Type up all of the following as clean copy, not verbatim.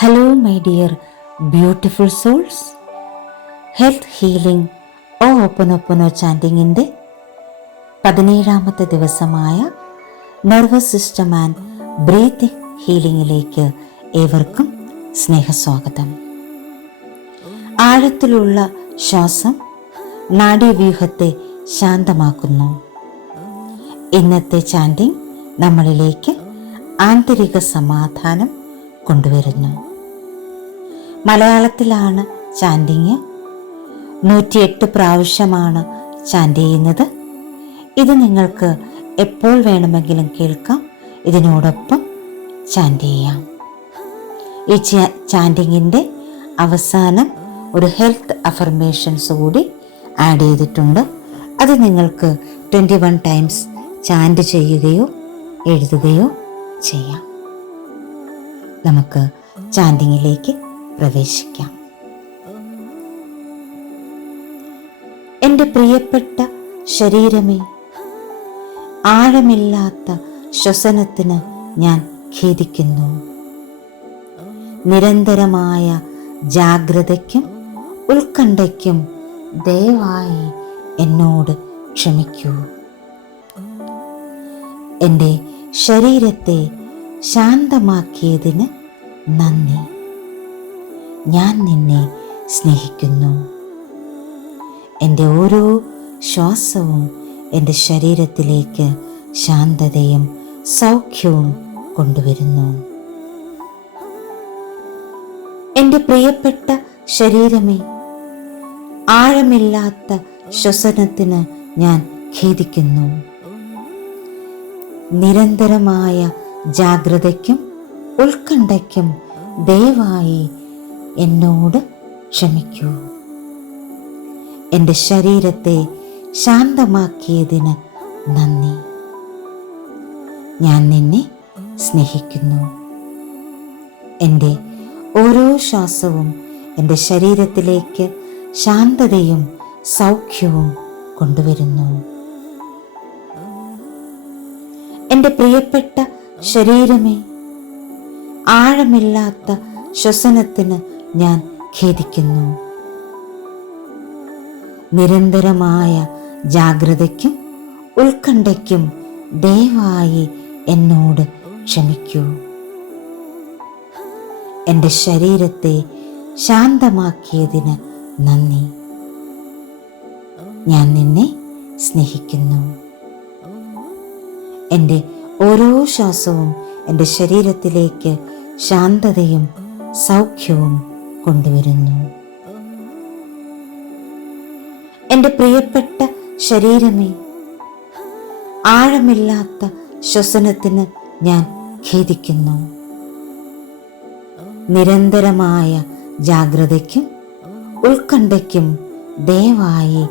Hello my dear beautiful souls. Health healing ഓ ഒപ്പനൊപ്പനോ ചാൻഡിങ്ങിൻ്റെ 17ാമത്തെ ദിവസമായ നെർവസ് സിസ്റ്റം ആൻഡ് ബ്രീത്തിങ് ഹീലിംഗിലേക്ക് ഏവർക്കും സ്നേഹസ്വാഗതം. ആഴത്തിലുള്ള ശ്വാസം നാഡീവ്യൂഹത്തെ ശാന്തമാക്കുന്നു. ഇന്നത്തെ ചാൻഡിങ് നമ്മളിലേക്ക് ആന്തരിക സമാധാനം കൊണ്ടുവരുന്നു. മലയാളത്തിലാണ് ചാൻഡിങ്. 108 പ്രാവശ്യമാണ് ചാൻഡ് ചെയ്യുന്നത്. ഇത് നിങ്ങൾക്ക് എപ്പോൾ വേണമെങ്കിലും കേൾക്കാം. ഇതിനോടൊപ്പം ചാൻഡ് ചെയ്യാം. ഈ ചാൻഡിങ്ങിൻ്റെ അവസാനം ഒരു ഹെൽത്ത് അഫർമേഷൻസ് കൂടി ആഡ് ചെയ്തിട്ടുണ്ട്. അത് നിങ്ങൾക്ക് 21 ടൈംസ് ചാൻഡ് ചെയ്യുകയോ എഴുതുകയോ ചെയ്യാം. നമുക്ക് ചാൻഡിങ്ങിലേക്ക് പ്രവേശിക്കാം. എൻ്റെ പ്രിയപ്പെട്ട ശരീരമേ, ആഴമില്ലാത്ത ശ്വസനത്തിന് ഞാൻ ഖേദിക്കുന്നു. നിരന്തരമായ ജാഗ്രതയ്ക്കും ഉത്കണ്ഠയ്ക്കും ദയവായി എന്നോട് ക്ഷമിക്കൂ. എൻ്റെ ശരീരത്തെ ശാന്തമാക്കിയതിന് നന്ദി. ഞാൻ നിന്നെ സ്നേഹിക്കുന്നു. എൻ്റെ ഓരോ ശ്വാസവും എൻ്റെ ശരീരത്തിലേക്ക് ശാന്തതയും സൗഖ്യവും കൊണ്ടുവരുന്നു. എൻ്റെ പ്രിയപ്പെട്ട ശരീരമേ, ആഴമില്ലാത്ത ശ്വസനത്തിന് ഞാൻ ഖേദിക്കുന്നു. നിരന്തരമായ ജാഗ്രതയ്ക്കും ഉത്കണ്ഠയ്ക്കും ദയവായി എന്നോട് ക്ഷമിക്കൂ. എൻ്റെ ശരീരത്തെ ശാന്തമാക്കിയതിന് നന്ദി. ഞാൻ നിന്നെ സ്നേഹിക്കുന്നു. എൻ്റെ ഓരോ ശ്വാസവും എൻ്റെ ശരീരത്തിലേക്ക് ശാന്തതയും സൗഖ്യവും കൊണ്ടുവരുന്നു. എൻ്റെ പ്രിയപ്പെട്ട ശരീരമേ, ആഴമില്ലാത്ത ശ്വസനത്തിന് ഞാൻ ഖേദിക്കുന്നു. നിരന്തരമായ ജാഗ്രതയ്ക്കും ഉത്കണ്ഠയ്ക്കും ദയവായി എന്നോട് ക്ഷമിക്കൂ. എൻ്റെ ശരീരത്തെ ശാന്തമാക്കിയതിന് നന്ദി. ഞാൻ നിന്നെ സ്നേഹിക്കുന്നു. എൻ്റെ ഓരോ ശ്വാസവും എൻ്റെ ശരീരത്തിലേക്ക് ശാന്തതയും സൗഖ്യവും കൊണ്ടുവരുന്നു. എൻ്റെ പ്രിയപ്പെട്ട ശരീരമേ, ആഴമില്ലാത്ത ശ്വസനത്തിന് ഞാൻ ഖേദിക്കുന്നു. നിരന്തരമായ ജാഗ്രതയ്ക്കും ഉത്കണ്ഠയ്ക്കും ദയവായി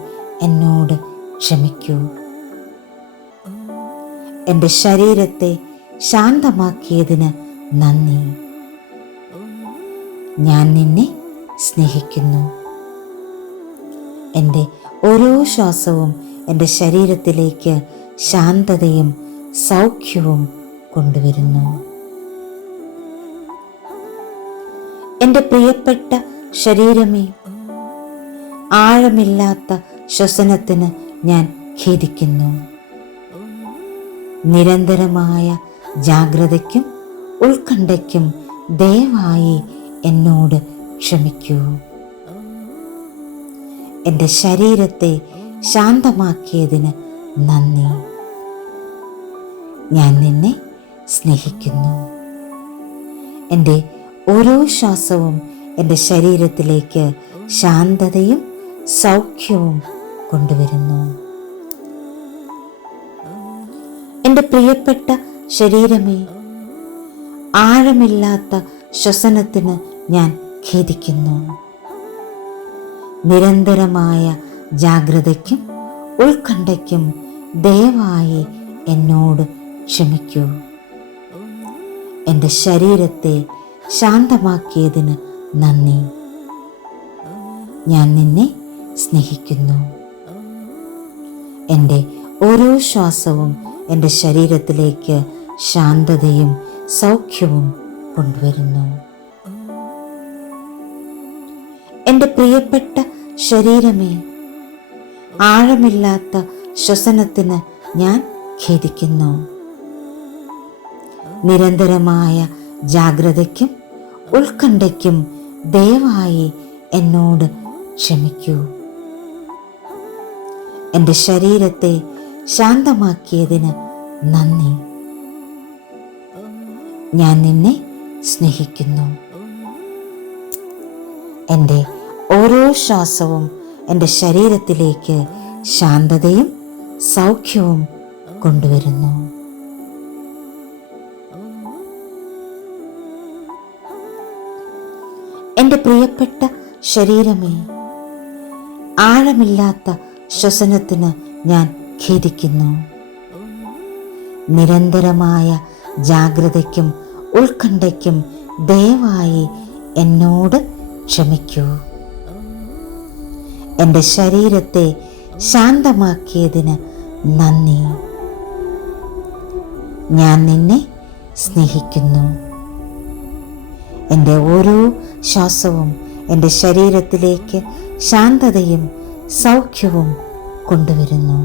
എന്നോട് ക്ഷമിക്കൂ. എൻ്റെ ശരീരത്തെ ശാന്തമാക്കിയതിന് നന്ദി. ഞാൻ നിന്നെ സ്നേഹിക്കുന്നു. എൻ്റെ ഓരോ ശ്വാസവും എൻ്റെ ശരീരത്തിലേക്ക് ശാന്തതയും സൗഖ്യവും കൊണ്ടുവരുന്നു. എൻ്റെ പ്രിയപ്പെട്ട ശരീരമേ, ആഴമില്ലാത്ത ശ്വസനത്തിന് ഞാൻ ഖേദിക്കുന്നു. നിരന്തരമായ ജാഗ്രതയ്ക്കും ഉത്കണ്ഠയ്ക്കും ദയവായി എന്നോട് ക്ഷമിക്കൂ. എൻ്റെ ശരീരത്തെ ശാന്തമാക്കിയതിന് നന്ദി. ഞാൻ നിന്നെ സ്നേഹിക്കുന്നു. എൻ്റെ ഓരോ ശ്വാസവും എൻ്റെ ശരീരത്തിലേക്ക് ശാന്തതയും സൗഖ്യവും കൊണ്ടുവരുന്നു. എൻ്റെ പ്രിയപ്പെട്ട ശരീരമേ, ആഴമില്ലാത്ത ശ്വസനത്തിന് ഞാൻ ഖേദിക്കുന്നു. നിരന്തരമായ ജാഗ്രതയ്ക്കും ഉത്കണ്ഠയ്ക്കും ദയവായി എന്നോട് ക്ഷമിക്കൂ. എൻ്റെ ശരീരത്തെ ശാന്തമാക്കിയതിന് നന്ദി. ഞാൻ നിന്നെ സ്നേഹിക്കുന്നു. എൻ്റെ ഓരോ ശ്വാസവും എൻ്റെ ശരീരത്തിലേക്ക് ശാന്തതയും സൗഖ്യവും കൊണ്ടുവരുന്നു. എൻ്റെ പ്രിയപ്പെട്ട ശരീരമേ, ആഴമില്ലാത്ത ശ്വസനത്തിന് ഞാൻ ഖേദിക്കുന്നു. നിരന്തരമായ ജാഗ്രതയ്ക്കും ഉത്കണ്ഠയ്ക്കും ദയവായി എന്നോട് ക്ഷമിക്കൂ. എൻ്റെ ശരീരത്തെ ശാന്തമാക്കിയതിന് നന്ദി. ഞാൻ നിന്നെ സ്നേഹിക്കുന്നു. എൻ്റെ ഓരോ ശ്വാസവും എൻ്റെ ശരീരത്തിലേക്ക് ശാന്തതയും സൗഖ്യവും കൊണ്ടുവരുന്നു. എൻ്റെ പ്രിയപ്പെട്ട ശരീരമേ, ആഴമില്ലാത്ത ശ്വസനത്തിന് ഞാൻ ഖേദിക്കുന്നു. നിരന്തരമായ ജാഗ്രതയ്ക്കും ഉത്കണ്ഠയ്ക്കും ദയവായി എന്നോട് ക്ഷമിക്കൂ. എൻ്റെ ശരീരത്തെ ശാന്തമാക്കിയതിന് നന്ദി. ഞാൻ നിന്നെ സ്നേഹിക്കുന്നു. എൻ്റെ ഓരോ ശ്വാസവും എൻ്റെ ശരീരത്തിലേക്ക് ശാന്തതയും സൗഖ്യവും കൊണ്ടുവരുന്നു.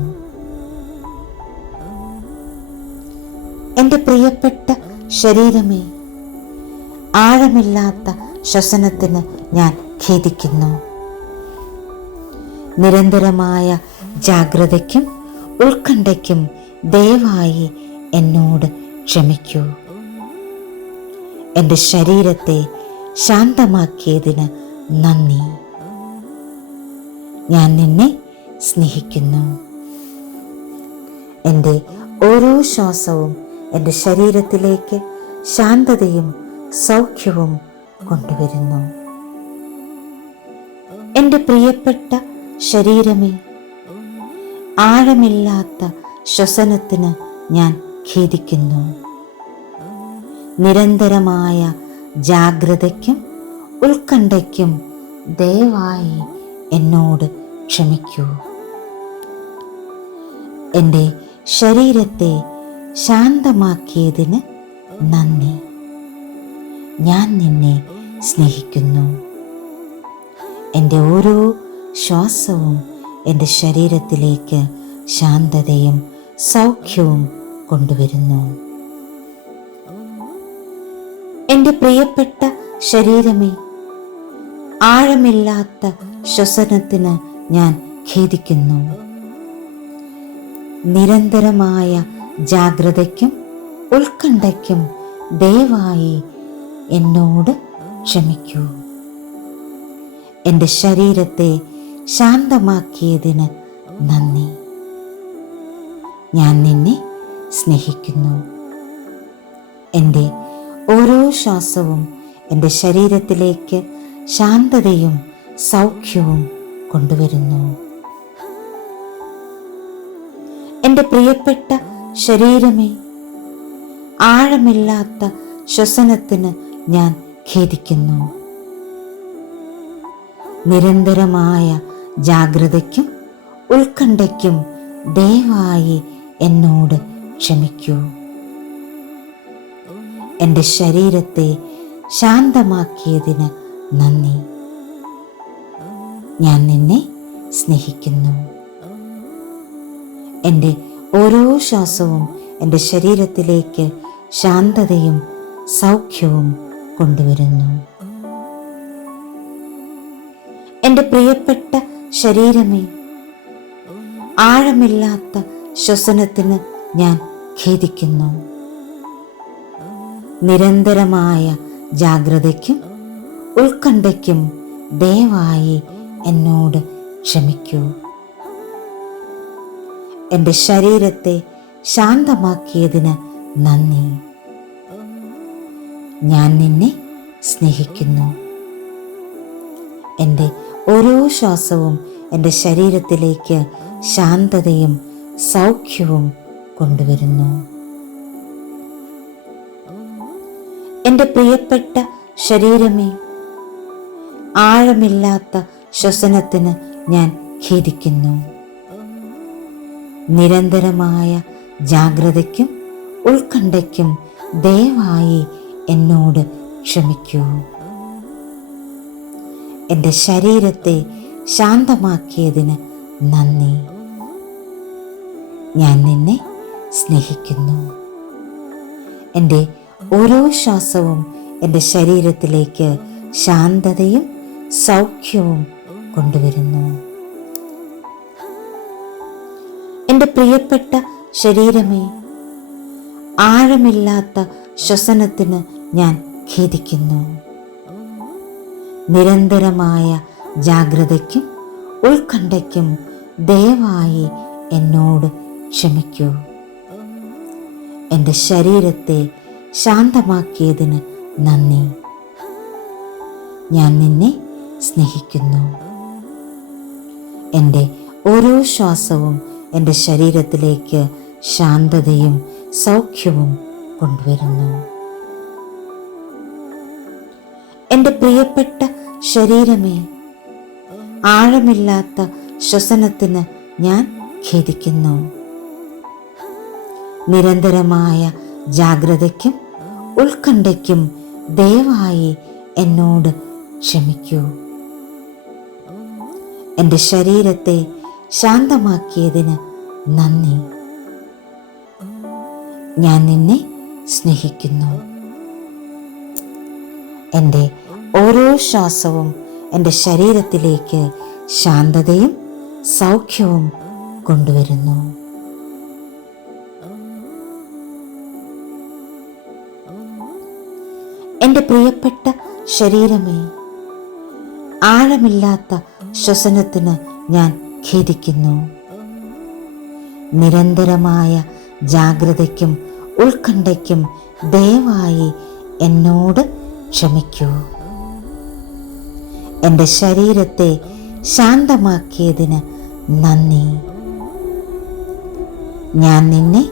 എൻ്റെ പ്രിയപ്പെട്ട ശരീരമേ, ആഴമില്ലാത്ത ശ്വസനത്തിന് ഞാൻ ഖേദിക്കുന്നു. നിരന്തരമായ ജാഗ്രതയ്ക്കും ഉത്കണ്ഠയ്ക്കും ദയവായി എന്നോട് ക്ഷമിക്കൂ. എൻ്റെ ശരീരത്തെ ശാന്തമാക്കിയതിന് നന്ദി. ഞാൻ നിന്നെ സ്നേഹിക്കുന്നു. എൻ്റെ ഓരോ ശ്വാസവും എൻ്റെ ശരീരത്തിലേക്ക് ശാന്തതയും സൗഖ്യവും കൊണ്ടുവരുന്നു. എൻ്റെ പ്രിയപ്പെട്ട ശരീരമേ, ആഴമില്ലാത്ത ശ്വസനത്തിന് ഞാൻ ഖേദിക്കുന്നു. നിരന്തരമായ ജാഗ്രതയ്ക്കും ഉത്കണ്ഠയ്ക്കും ദയവായി എന്നോട് ക്ഷമിക്കൂ. എൻ്റെ ശരീരത്തെ ശാന്തമാക്കിയതിന് നന്ദി. ഞാൻ നിന്നെ സ്നേഹിക്കുന്നു. എൻ്റെ ഓരോ ശ്വാസവും എൻ്റെ ശരീരത്തിലേക്ക് ശാന്തതയും സൗഖ്യവും കൊണ്ടുവരുന്നു. എൻ്റെ പ്രിയപ്പെട്ട ശരീരമേ, ആഴമില്ലാത്ത ശ്വസനത്തിന് ഞാൻ ഖേദിക്കുന്നു. നിരന്തരമായ ജാഗ്രതയ്ക്കും ഉത്കണ്ഠയ്ക്കും ദയവായി എന്നോട് ക്ഷമിക്കൂ. എൻ്റെ ശരീരത്തെ ശാന്തമാക്കിയതിന് നന്ദി. ഞാൻ നിന്നെ സ്നേഹിക്കുന്നു. എൻ്റെ ഓരോ ശ്വാസവും എൻ്റെ ശരീരത്തിലേക്ക് ശാന്തതയും സൗഖ്യവും കൊണ്ടുവരുന്നു. എൻ്റെ പ്രിയപ്പെട്ട ശരീരമേ, ആഴമില്ലാത്ത ശ്വസനത്തിന് ഞാൻ ഖേദിക്കുന്നു. നിരന്തരമായ ജാഗ്രതയ്ക്കും ഉത്കണ്ഠയ്ക്കും ദയവായി എന്നോട് ക്ഷമിക്കൂ. എൻ്റെ ശരീരത്തെ ശാന്തമാക്കിയതിന് നന്ദി. ഞാൻ നിന്നെ സ്നേഹിക്കുന്നു. എൻ്റെ ഓരോ ശ്വാസവും എൻ്റെ ശരീരത്തിലേക്ക് ശാന്തതയും സൗഖ്യവും കൊണ്ടുവരുന്നു. എൻ്റെ പ്രിയപ്പെട്ട ശരീരമേ, ആഴമില്ലാത്ത ശ്വസനത്തിന് ഞാൻ ഖേദിക്കുന്നു. നിരന്തരമായ ജാഗ്രതയ്ക്കും ഉത്കണ്ഠയ്ക്കും ദയവായി എന്നോട് ക്ഷമിക്കൂ. എൻ്റെ ശരീരത്തെ ശാന്തമാക്കിയതിന് നന്ദി. ഞാൻ നിന്നെ സ്നേഹിക്കുന്നു. എൻ്റെ ഓരോ ശ്വാസവും എൻ്റെ ശരീരത്തിലേക്ക് ശാന്തതയും സൗഖ്യവും കൊണ്ടുവരുന്നു. എൻ്റെ പ്രിയപ്പെട്ട ശരീരമേ, ആഴമില്ലാത്ത ശ്വസനത്തിന് ഞാൻ ഖേദിക്കുന്നു. നിരന്തരമായ ജാഗ്രതയ്ക്കും ഉത്കണ്ഠയ്ക്കും ദയവായി എന്നോട് ക്ഷമിക്കൂ. എൻ്റെ ശരീരത്തെ ശാന്തമാക്കിയതിന് നന്ദി. ഞാൻ നിന്നെ സ്നേഹിക്കുന്നു. എൻ്റെ ഓരോ ശ്വാസവും എൻ്റെ ശരീരത്തിലേക്ക് ശാന്തതയും സൗഖ്യവും കൊണ്ടുവരുന്നു. എൻ്റെ പ്രിയപ്പെട്ട ശരീരമേ, ആഴമില്ലാത്ത ശ്വസനത്തിന് ഞാൻ ഖേദിക്കുന്നു. നിരന്തരമായ ജാഗ്രതയ്ക്കും ഉത്കണ്ഠയ്ക്കും ദയവായി എന്നോട് ക്ഷമിക്കൂ. എൻ്റെ ശരീരത്തെ ശാന്തമാക്കിയതിന് നന്ദി. ഞാൻ നിന്നെ സ്നേഹിക്കുന്നു. എൻ്റെ ഓരോ ശ്വാസവും എൻ്റെ ശരീരത്തിലേക്ക് ശാന്തതയും സൗഖ്യവും കൊണ്ടുവരുന്നു. എൻ്റെ പ്രിയപ്പെട്ട ശരീരമേ, ആഴമില്ലാത്ത ശ്വസനത്തിന് ഞാൻ ഖേദിക്കുന്നു. നിരന്തരമായ ജാഗ്രതയ്ക്കും ഉത്കണ്ഠയ്ക്കും ദയവായി എന്നോട് ക്ഷമിക്കൂ. എൻ്റെ ശരീരത്തെ ശാന്തമാക്കിയതിന് നന്ദി. ഞാൻ നിന്നെ സ്നേഹിക്കുന്നു. എൻ്റെ ഓരോ ശ്വാസവും എൻ്റെ ശരീരത്തിലേക്ക് ശാന്തതയും സൗഖ്യവും കൊണ്ടുവരുന്നു. എൻ്റെ പ്രിയപ്പെട്ട ശരീരമേ, ആഴമില്ലാത്ത ശ്വസനത്തിന് ഞാൻ ഖേദിക്കുന്നു. നിരന്തരമായ ജാഗ്രതയ്ക്കും ഉത്കണ്ഠയ്ക്കും ദയവായി എന്നോട് ക്ഷമിക്കൂ. എൻ്റെ ശരീരത്തെ ശാന്തമാക്കിയതിന് നന്ദി. ഞാൻ നിന്നെ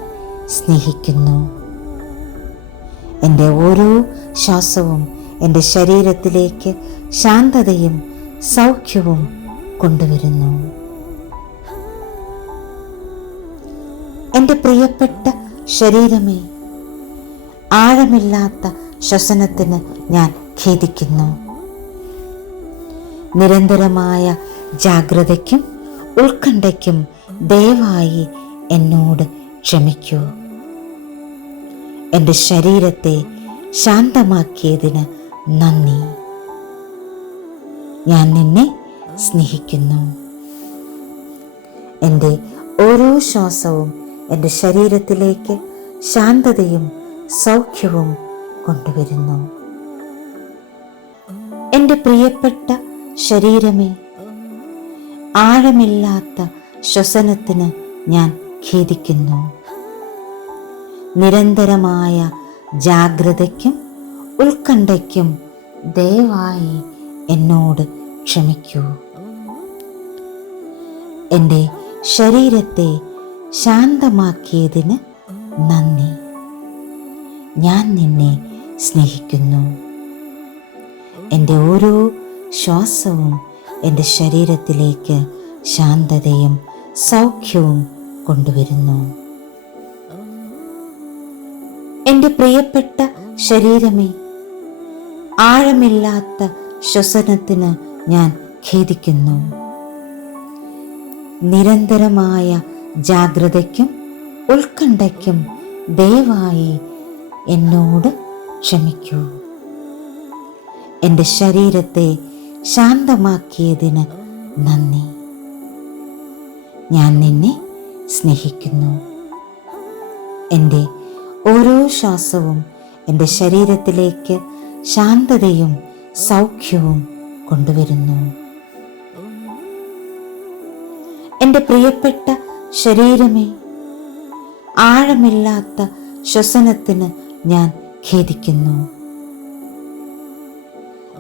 സ്നേഹിക്കുന്നു. എൻ്റെ ഓരോ ശ്വാസവും എൻ്റെ ശരീരത്തിലേക്ക് ശാന്തതയും സൗഖ്യവും കൊണ്ടുവരുന്നു. എൻ്റെ പ്രിയപ്പെട്ട ശരീരമേ, ആഴമില്ലാത്ത ശ്വസനത്തിന് ഞാൻ ഖേദിക്കുന്നു. നിരന്തരമായ ജാഗ്രതയ്ക്കും ഉത്കണ്ഠയ്ക്കും ദയവായി എന്നോട് ക്ഷമിക്കൂ. എൻ്റെ ശരീരത്തെ ശാന്തമാക്കിയതിന് നന്ദി. ഞാൻ നിന്നെ സ്നേഹിക്കുന്നു. എൻ്റെ ഓരോ ശ്വാസവും എൻ്റെ ശരീരത്തിലേക്ക് ശാന്തതയും സൗഖ്യവും കൊണ്ടുവരുന്നു. എൻ്റെ പ്രിയപ്പെട്ട ശരീരമേ, ആഴമില്ലാത്ത ശ്വസനത്തിന് ഞാൻ ഖേദിക്കുന്നു. നിരന്തരമായ ജാഗ്രതയ്ക്കും ഉത്കണ്ഠയ്ക്കും ദയവായി എന്നോട് ക്ഷമിക്കൂ. എൻ്റെ ശരീരത്തെ ശാന്തമാക്കിയതിന് നന്ദി. ഞാൻ നിന്നെ സ്നേഹിക്കുന്നു. എൻ്റെ ഓരോ ശ്വാസവും എൻ്റെ ശരീരത്തിലേക്ക് ശാന്തതയും സൗഖ്യവും കൊണ്ടുവരുന്നു. എൻ്റെ പ്രിയപ്പെട്ട ശരീരമേ, ആഴമില്ലാത്ത ശ്വസനത്തിന് ഞാൻ ഖേദിക്കുന്നു. നിരന്തരമായ ജാഗ്രതയ്ക്കും ഉത്കണ്ഠയ്ക്കും ദയവായി എന്നോട് ക്ഷമിക്കൂ. എൻ്റെ ശരീരത്തെ ശാന്തമാക്കിയതിന് നന്ദി. ഞാൻ നിന്നെ സ്നേഹിക്കുന്നു. എൻ്റെ ഓരോ ശ്വാസവും എൻ്റെ ശരീരത്തിലേക്ക് ശാന്തതയും സൗഖ്യവും കൊണ്ടുവരുന്നു. എൻ്റെ പ്രിയപ്പെട്ട ശരീരമേ, ആഴമില്ലാത്ത ശ്വസനത്തിന് ഞാൻ ഖേദിക്കുന്നു.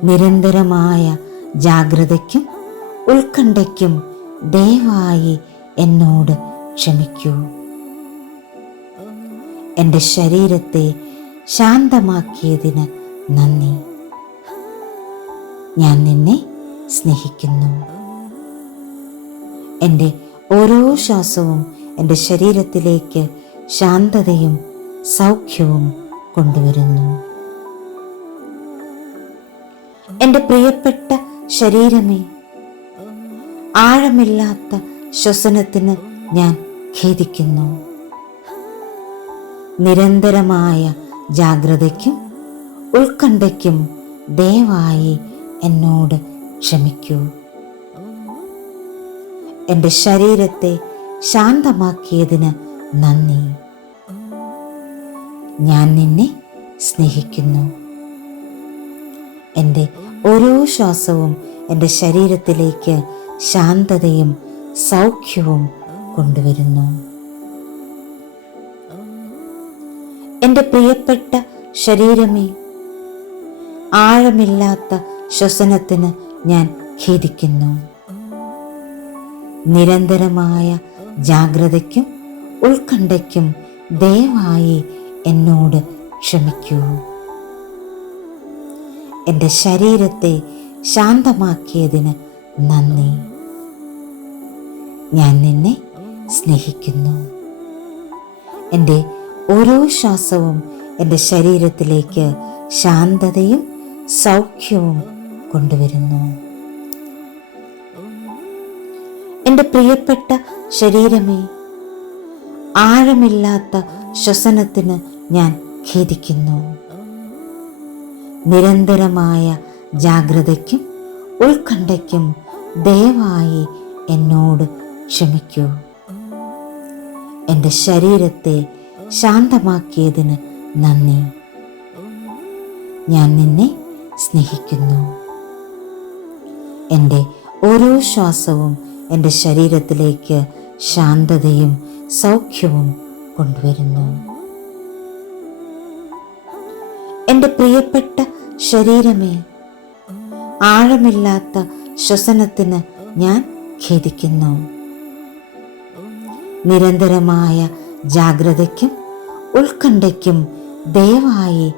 നിരന്തരമായ ജാഗ്രതയ്ക്കും ഉത്കണ്ഠയ്ക്കും ദയവായി എന്നോട് ക്ഷമിക്കൂ. എൻ്റെ ശരീരത്തെ ശാന്തമാക്കിയതിന് നന്ദി. ഞാൻ നിന്നെ സ്നേഹിക്കുന്നു. എൻ്റെ ഓരോ ശ്വാസവും എൻ്റെ ശരീരത്തിലേക്ക് ശാന്തതയും സൗഖ്യവും കൊണ്ടുവരുന്നു. എൻ്റെ പ്രിയപ്പെട്ട ശരീരമേ, ആഴമില്ലാത്ത ശ്വസനത്തിന് ഞാൻ ഖേദിക്കുന്നു. നിരന്തരമായ ജാഗ്രതയ്ക്കും ഉത്കണ്ഠയ്ക്കും ദയവായി എന്നോട് ക്ഷമിക്കൂ. എൻ്റെ ശരീരത്തെ ശാന്തമാക്കിയതിന് നന്ദി. ഞാൻ നിന്നെ സ്നേഹിക്കുന്നു. എൻ്റെ ഓരോ ശ്വാസവും എൻ്റെ ശരീരത്തിലേക്ക് ശാന്തതയും സൗഖ്യവും കൊണ്ടുവരുന്നു. എൻ്റെ പ്രിയപ്പെട്ട ശരീരമേ, ആഴമില്ലാത്ത ശ്വസനത്തിന് ഞാൻ ഖേദിക്കുന്നു. നിരന്തരമായ ജാഗ്രതയ്ക്കും ഉത്കണ്ഠയ്ക്കും ദയവായി എന്നോട് ക്ഷമിക്കൂ. എൻ്റെ ശരീരത്തെ ശാന്തമാക്കിയതിന് നന്ദി. ഞാൻ നിന്നെ സ്നേഹിക്കുന്നു. എൻ്റെ ഓരോ ശ്വാസവും എൻ്റെ ശരീരത്തിലേക്ക് ശാന്തതയും സൗഖ്യവും കൊണ്ടുവരുന്നു. എൻ്റെ പ്രിയപ്പെട്ട ശരീരമേ, ആഴമില്ലാത്ത ശ്വസനത്തിന് ഞാൻ ഖേദിക്കുന്നു. നിരന്തരമായ ജാഗ്രതയ്ക്കും ഉത്കണ്ഠയ്ക്കും ദയവായി എന്നോട് ക്ഷമിക്കൂ. എൻ്റെ ശരീരത്തെ ശാന്തമാക്കിയതിന് നന്ദി. ഞാൻ നിന്നെ സ്നേഹിക്കുന്നു. എൻ്റെ ഓരോ ശ്വാസവും എൻ്റെ ശരീരത്തിലേക്ക് ശാന്തതയും സൗഖ്യവും കൊണ്ടുവരുന്നു. എൻ്റെ പ്രിയപ്പെട്ട ശരീരമേ, ആഴമില്ലാത്ത ശ്വസനത്തിന് ഞാൻ ഖേദിക്കുന്നു. നിരന്തരമായ ജാഗ്രതയ്ക്കും ഉത്കണ്ഠയ്ക്കും ദയവായി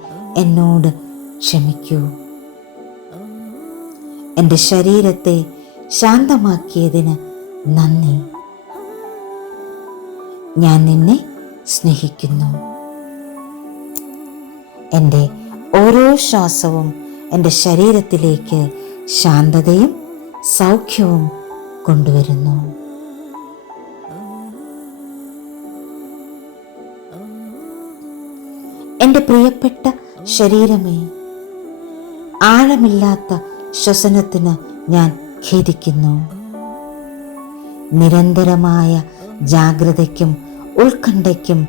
എന്നോട് ക്ഷമിക്കൂ. എൻ്റെ ശരീരത്തെ ശാന്തമാക്കിയതിന് നന്ദി. ഞാൻ നിന്നെ സ്നേഹിക്കുന്നു. എൻ്റെ ഓരോ ശ്വാസവും എൻ്റെ ശരീരത്തിലേക്ക് ശാന്തതയും സൗഖ്യവും കൊണ്ടുവരുന്നു. എൻ്റെ പ്രിയപ്പെട്ട ശരീരമേ, ആഴമില്ലാത്ത ശ്വസനത്തിന് ഞാൻ ഖേദിക്കുന്നു. നിരന്തരമായ ജാഗ്രതയ്ക്കും ഉത്കണ്ഠയ്ക്കും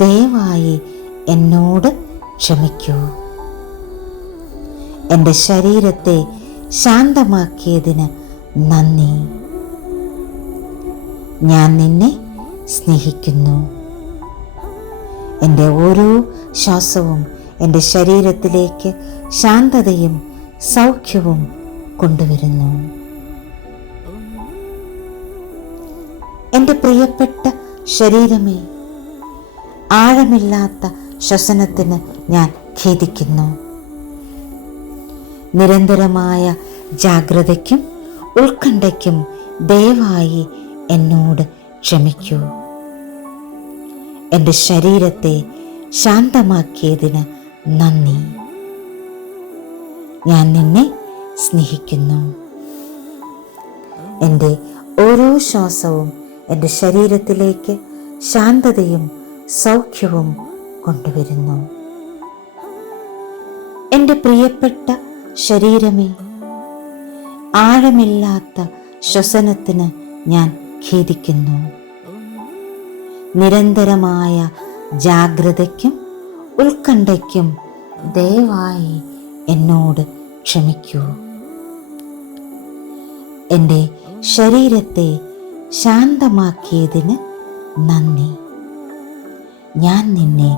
ദയവായി എന്നോട് ക്ഷമിക്കൂ. എൻ്റെ ശരീരത്തെ ശാന്തമാക്കിയതിന് നന്ദി. ഞാൻ നിന്നെ സ്നേഹിക്കുന്നു. എൻ്റെ ഓരോ ശ്വാസവും എൻ്റെ ശരീരത്തിലേക്ക് ശാന്തതയും സൗഖ്യവും കൊണ്ടുവരുന്നു. എൻ്റെ പ്രിയപ്പെട്ട ശരീരമേ, ആഴമില്ലാത്ത ശ്വസനത്തിന് ഞാൻ ഖേദിക്കുന്നു. നിരന്തരമായ ജാഗ്രതയ്ക്കും ഉത്കണ്ഠയ്ക്കും ദയവായി എന്നോട് ക്ഷമിക്കൂ. എൻ്റെ ശരീരത്തെ ശാന്തമാക്കിയതിന് നന്ദി. ഞാൻ നിന്നെ സ്നേഹിക്കുന്നു. എൻ്റെ ഓരോ ശ്വാസവും എൻ്റെ ശരീരത്തിലേക്ക് ശാന്തതയും സൗഖ്യവും കൊണ്ടുവരുന്നു. എൻ്റെ പ്രിയപ്പെട്ട ശരീരമേ, ആഴമില്ലാത്ത ശ്വസനത്തിന് ഞാൻ ഖേദിക്കുന്നു. നിരന്തരമായ ജാഗ്രതയ്ക്കും ഉത്കണ്ഠയ്ക്കും ദയവായി എന്നോട് ക്ഷമിക്കൂ. എൻ്റെ ശരീരത്തെ ശാന്തമാക്കിയതിന് നന്ദി. ഞാൻ നിന്നെ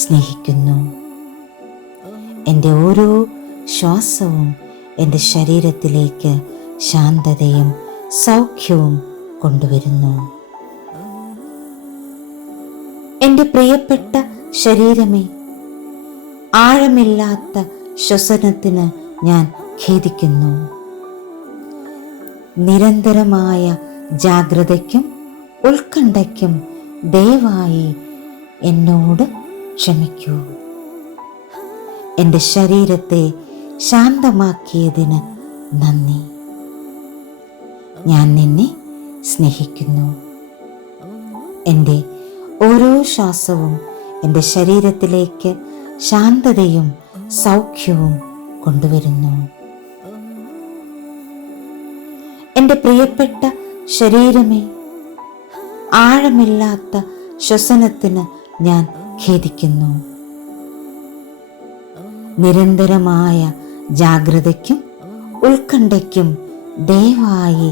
സ്നേഹിക്കുന്നു. എൻ്റെ ഓരോ ശ്വാസവും എൻ്റെ ശരീരത്തിലേക്ക് ശാന്തതയും സൗഖ്യവും കൊണ്ടുവരുന്നു. എൻ്റെ പ്രിയപ്പെട്ട ശരീരമേ, ആഴമില്ലാത്ത ശ്വസനത്തിന് ഞാൻ ഖേദിക്കുന്നു. നിരന്തരമായ ജാഗ്രതയ്ക്കും ഉത്കണ്ഠയ്ക്കും ദയവായി എന്നോട് ക്ഷമിക്കൂ. എൻ്റെ ശരീരത്തെ ശാന്തമാക്കിയതിന് നന്ദി. ഞാൻ നിന്നെ സ്നേഹിക്കുന്നു. എൻ്റെ ഓരോ ശ്വാസവും എൻ്റെ ശരീരത്തിലേക്ക് ശാന്തതയും സൗഖ്യവും കൊണ്ടുവരുന്നു. എൻ്റെ പ്രിയപ്പെട്ട ശരീരമേ, ആഴമില്ലാത്ത ശ്വസനത്തിന് ഞാൻ ഖേദിക്കുന്നു. നിരന്തരമായ ജാഗ്രതയ്ക്കും ഉത്കണ്ഠയ്ക്കും ദയവായി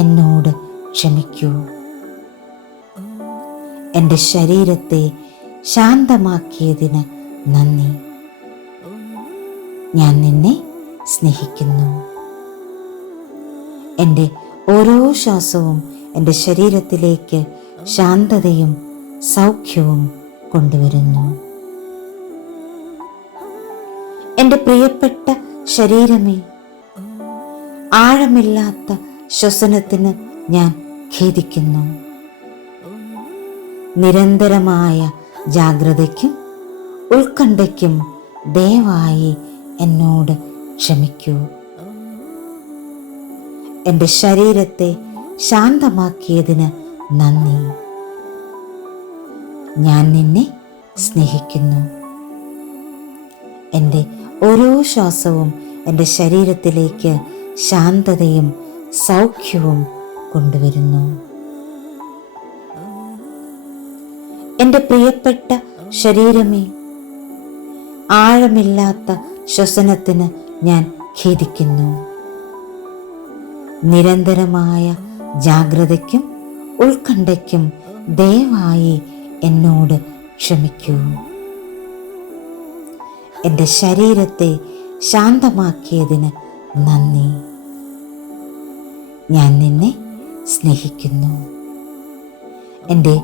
എന്നോട് ക്ഷമിക്കൂ. എൻ്റെ ശരീരത്തെ ശാന്തമാക്കിയതിന് നന്ദി. ഞാൻ നിന്നെ സ്നേഹിക്കുന്നു. എൻ്റെ ഓരോ ശ്വാസവും എൻ്റെ ശരീരത്തിലേക്ക് ശാന്തതയും സൗഖ്യവും കൊണ്ടുവരുന്നു. എൻ്റെ പ്രിയപ്പെട്ട ശരീരമേ, ആഴമില്ലാത്ത ശ്വസനത്തിന് ഞാൻ ഖേദിക്കുന്നു. നിരന്തരമായ ജാഗ്രതയ്ക്കും ഉത്കണ്ഠയ്ക്കും ദയവായി എന്നോട് ക്ഷമിക്കൂ. എൻ്റെ ശരീരത്തെ ശാന്തമാക്കിയതിന് നന്ദി. ഞാൻ നിന്നെ സ്നേഹിക്കുന്നു. എൻ്റെ ഓരോ ശ്വാസവും എൻ്റെ ശരീരത്തിലേക്ക് ശാന്തതയും സൗഖ്യവും കൊണ്ടുവരുന്നു. എൻ്റെ പ്രിയപ്പെട്ട ശരീരമേ, ആഴമില്ലാത്ത ശ്വസനത്തിന് ഞാൻ ഖേദിക്കുന്നു. നിരന്തരമായ ജാഗ്രതയ്ക്കും ഉത്കണ്ഠയ്ക്കും ദയവായി എന്നോട് ക്ഷമിക്കൂ. എൻ്റെ ശരീരത്തെ ശാന്തമാക്കിയതിന് നന്ദി. ഞാൻ നിന്നെ സ്നേഹിക്കുന്നു. എൻ്റെ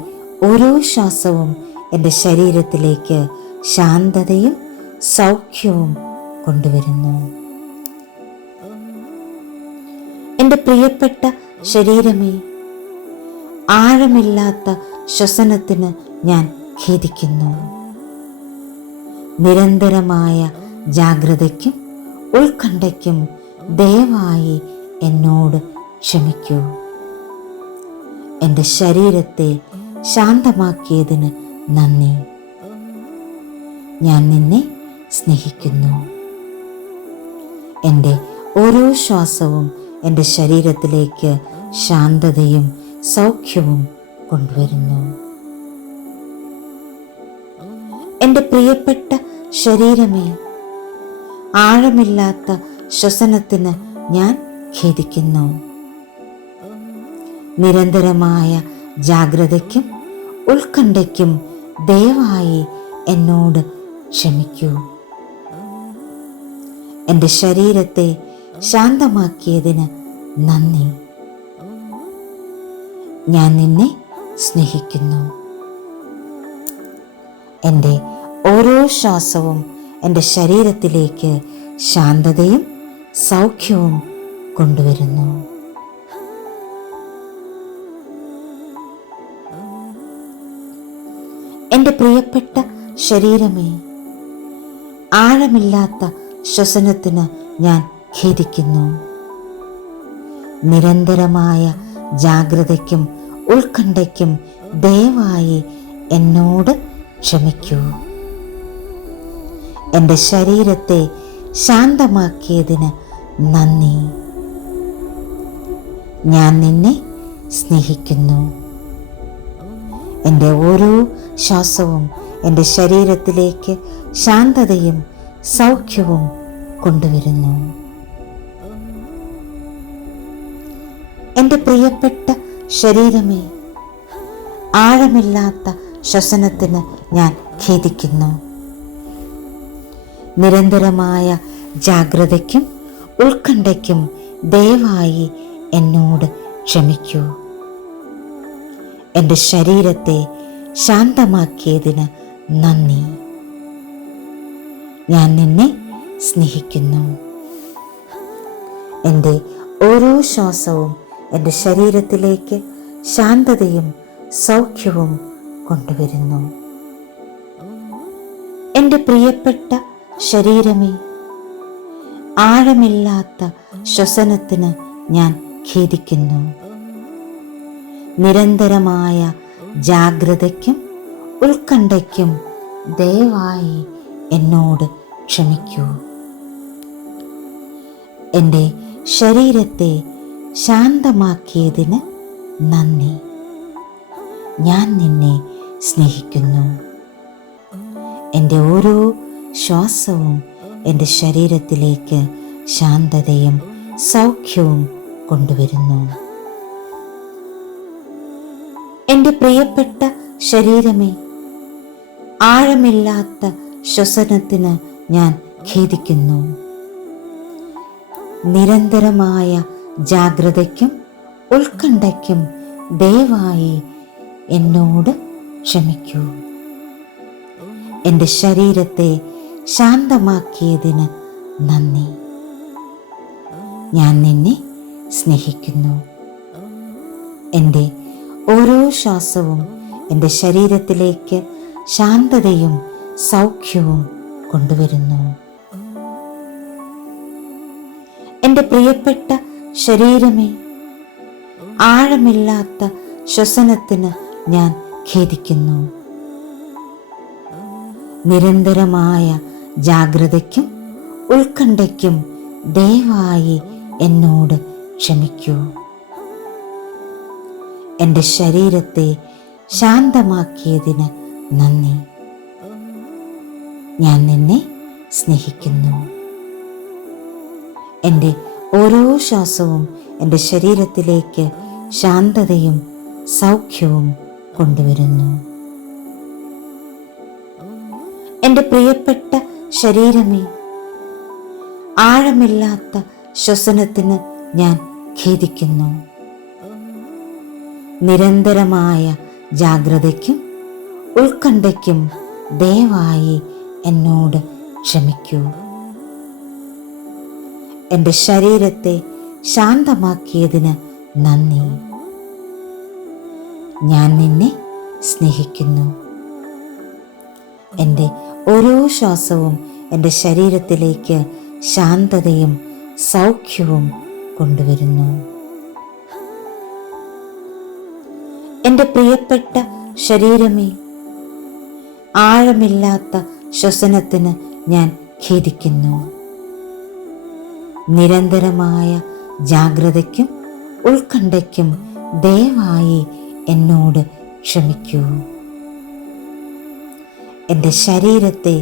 ഓരോ ശ്വാസവും എൻ്റെ ശരീരത്തിലേക്ക് ശാന്തതയും സൗഖ്യവും കൊണ്ടുവരുന്നു. എൻ്റെ പ്രിയപ്പെട്ട ശരീരമേ, ആഴമില്ലാത്ത ശ്വസനത്തിന് ഞാൻ ഖേദിക്കുന്നു. നിരന്തരമായ ജാഗ്രതയ്ക്കും ഉത്കണ്ഠയ്ക്കും ദയവായി എന്നോട് ക്ഷമിക്കൂ. എൻ്റെ ശരീരത്തെ ശാന്തമാക്കിയതിന് നന്ദി. ഞാൻ നിന്നെ സ്നേഹിക്കുന്നു. എൻ്റെ ഓരോ ശ്വാസവും എൻ്റെ ശരീരത്തിലേക്ക് ശാന്തതയും സൗഖ്യവും കൊണ്ടുവരുന്നു. എൻ്റെ പ്രിയപ്പെട്ട ശരീരമേ, ആഴമില്ലാത്ത ശ്വസനത്തിന് ഞാൻ ഖേദിക്കുന്നു. നിരന്തരമായ ജാഗ്രതയ്ക്കും ഉത്കണ്ഠയ്ക്കും ദയവായി എന്നോട് ക്ഷമിക്കൂ. എൻ്റെ ശരീരത്തെ ശാന്തമാക്കിയതിന് നന്ദി. ഞാൻ നിന്നെ സ്നേഹിക്കുന്നു. എൻ്റെ ഓരോ ശ്വാസവും എൻ്റെ ശരീരത്തിലേക്ക് ശാന്തതയും സൗഖ്യവും കൊണ്ടുവരുന്നു. എൻ്റെ പ്രിയപ്പെട്ട ശരീരമേ, ആഴമില്ലാത്ത ശ്വസനത്തിന് ഞാൻ ഖേദിക്കുന്നു. നിരന്തരമായ ജാഗ്രതയ്ക്കും ഉത്കണ്ഠയ്ക്കും ദയവായി എന്നോട് ക്ഷമിക്കൂ. എൻ്റെ ശരീരത്തെ ശാന്തമാക്കിയതിന് നന്ദി. ഞാൻ നിന്നെ സ്നേഹിക്കുന്നു. എൻ്റെ ഓരോ ശ്വാസവും എൻ്റെ ശരീരത്തിലേക്ക് ശാന്തതയും സൗഖ്യവും കൊണ്ടുവരുന്നു. എൻ്റെ പ്രിയപ്പെട്ട ശരീരമേ, ആഴമില്ലാത്ത ശ്വസനത്തിന് ഞാൻ ഖേദിക്കുന്നു. നിരന്തരമായ ജാഗ്രതയ്ക്കും ഉത്കണ്ഠയ്ക്കും ദയവായി എന്നോട് ക്ഷമിക്കൂ. എൻ്റെ ശരീരത്തെ ശാന്തമാക്കിയതിന് നന്ദി. ഞാൻ നിന്നെ സ്നേഹിക്കുന്നു. എൻ്റെ ഓരോ ശ്വാസവും എൻ്റെ ശരീരത്തിലേക്ക് ശാന്തതയും സൗഖ്യവും കൊണ്ടുവരുന്നു. എൻ്റെ പ്രിയപ്പെട്ട ശരീരമേ, ആഴമില്ലാത്ത ശ്വസനത്തിന് ഞാൻ ഖേദിക്കുന്നു. നിരന്തരമായ ജാഗ്രതയ്ക്കും ഉത്കണ്ഠയ്ക്കും ദയവായി എന്നോട് ക്ഷമിക്കൂ. എൻ്റെ ശരീരത്തെ ശാന്തമാക്കിയതിന് നന്ദി. ഞാൻ നിന്നെ സ്നേഹിക്കുന്നു. എൻ്റെ ഓരോ ശ്വാസവും എൻ്റെ ശരീരത്തിലേക്ക് ശാന്തതയും സൗഖ്യവും കൊണ്ടുവരുന്നു. എൻ്റെ പ്രിയപ്പെട്ട ശരീരമേ, ആഴമില്ലാത്ത ശ്വസനത്തിന് ഞാൻ ഖേദിക്കുന്നു. നിരന്തരമായ ജാഗ്രതയ്ക്കും ഉത്കണ്ഠയ്ക്കും ദയവായി എന്നോട് ക്ഷമിക്കൂ. എൻ്റെ ശരീരത്തെ ശാന്തമാക്കിയതിന് നന്ദി. ഞാൻ നിന്നെ സ്നേഹിക്കുന്നു. എൻ്റെ ഓരോ ശ്വാസവും എൻ്റെ ശരീരത്തിലേക്ക് ശാന്തതയും സൗഖ്യവും കൊണ്ടുവരുന്നു. എൻ്റെ പ്രിയപ്പെട്ട ശരീരമേ, ആഴമില്ലാത്ത ശ്വസനത്തിന് ഞാൻ ഖേദിക്കുന്നു. നിരന്തരമായ ജാഗ്രതയ്ക്കും ഉത്കണ്ഠയ്ക്കും ദയവായി എന്നോട് ക്ഷമിക്കൂ. എൻ്റെ ശരീരത്തെ ശാന്തമാക്കിയതിന് നന്ദി. ഞാൻ നിന്നെ സ്നേഹിക്കുന്നു. എൻ്റെ ഓരോ ശ്വാസവും എൻ്റെ ശരീരത്തിലേക്ക് ശാന്തതയും സൗഖ്യവും കൊണ്ടുവരുന്നു. എൻ്റെ പ്രിയപ്പെട്ട ശരീരമേ, ആഴമില്ലാത്ത ശ്വസനത്തിന് ഞാൻ ഖേദിക്കുന്നു. നിരന്തരമായ ജാഗ്രതയ്ക്കും ഉത്കണ്ഠയ്ക്കും ദയവായി എന്നോട് ക്ഷമിക്കൂ. എൻ്റെ ശരീരത്തെ ശാന്തമാക്കിയതിന് നന്ദി. ഞാൻ നിന്നെ സ്നേഹിക്കുന്നു. എൻ്റെ ഓരോ ശ്വാസവും എൻ്റെ ശരീരത്തിലേക്ക് ശാന്തതയും സൗഖ്യവും കൊണ്ടുവരുന്നു. എൻ്റെ പ്രിയപ്പെട്ട ശരീരമേ, ആഴമില്ലാത്ത ശ്വസനത്തിന് ഞാൻ ഖേദിക്കുന്നു. നിരന്തരമായ ജാഗ്രതയ്ക്കും ഉത്കണ്ഠയ്ക്കും ദയവായി എന്നോട് ക്ഷമിക്കൂ. എൻ്റെ ശരീരത്തെ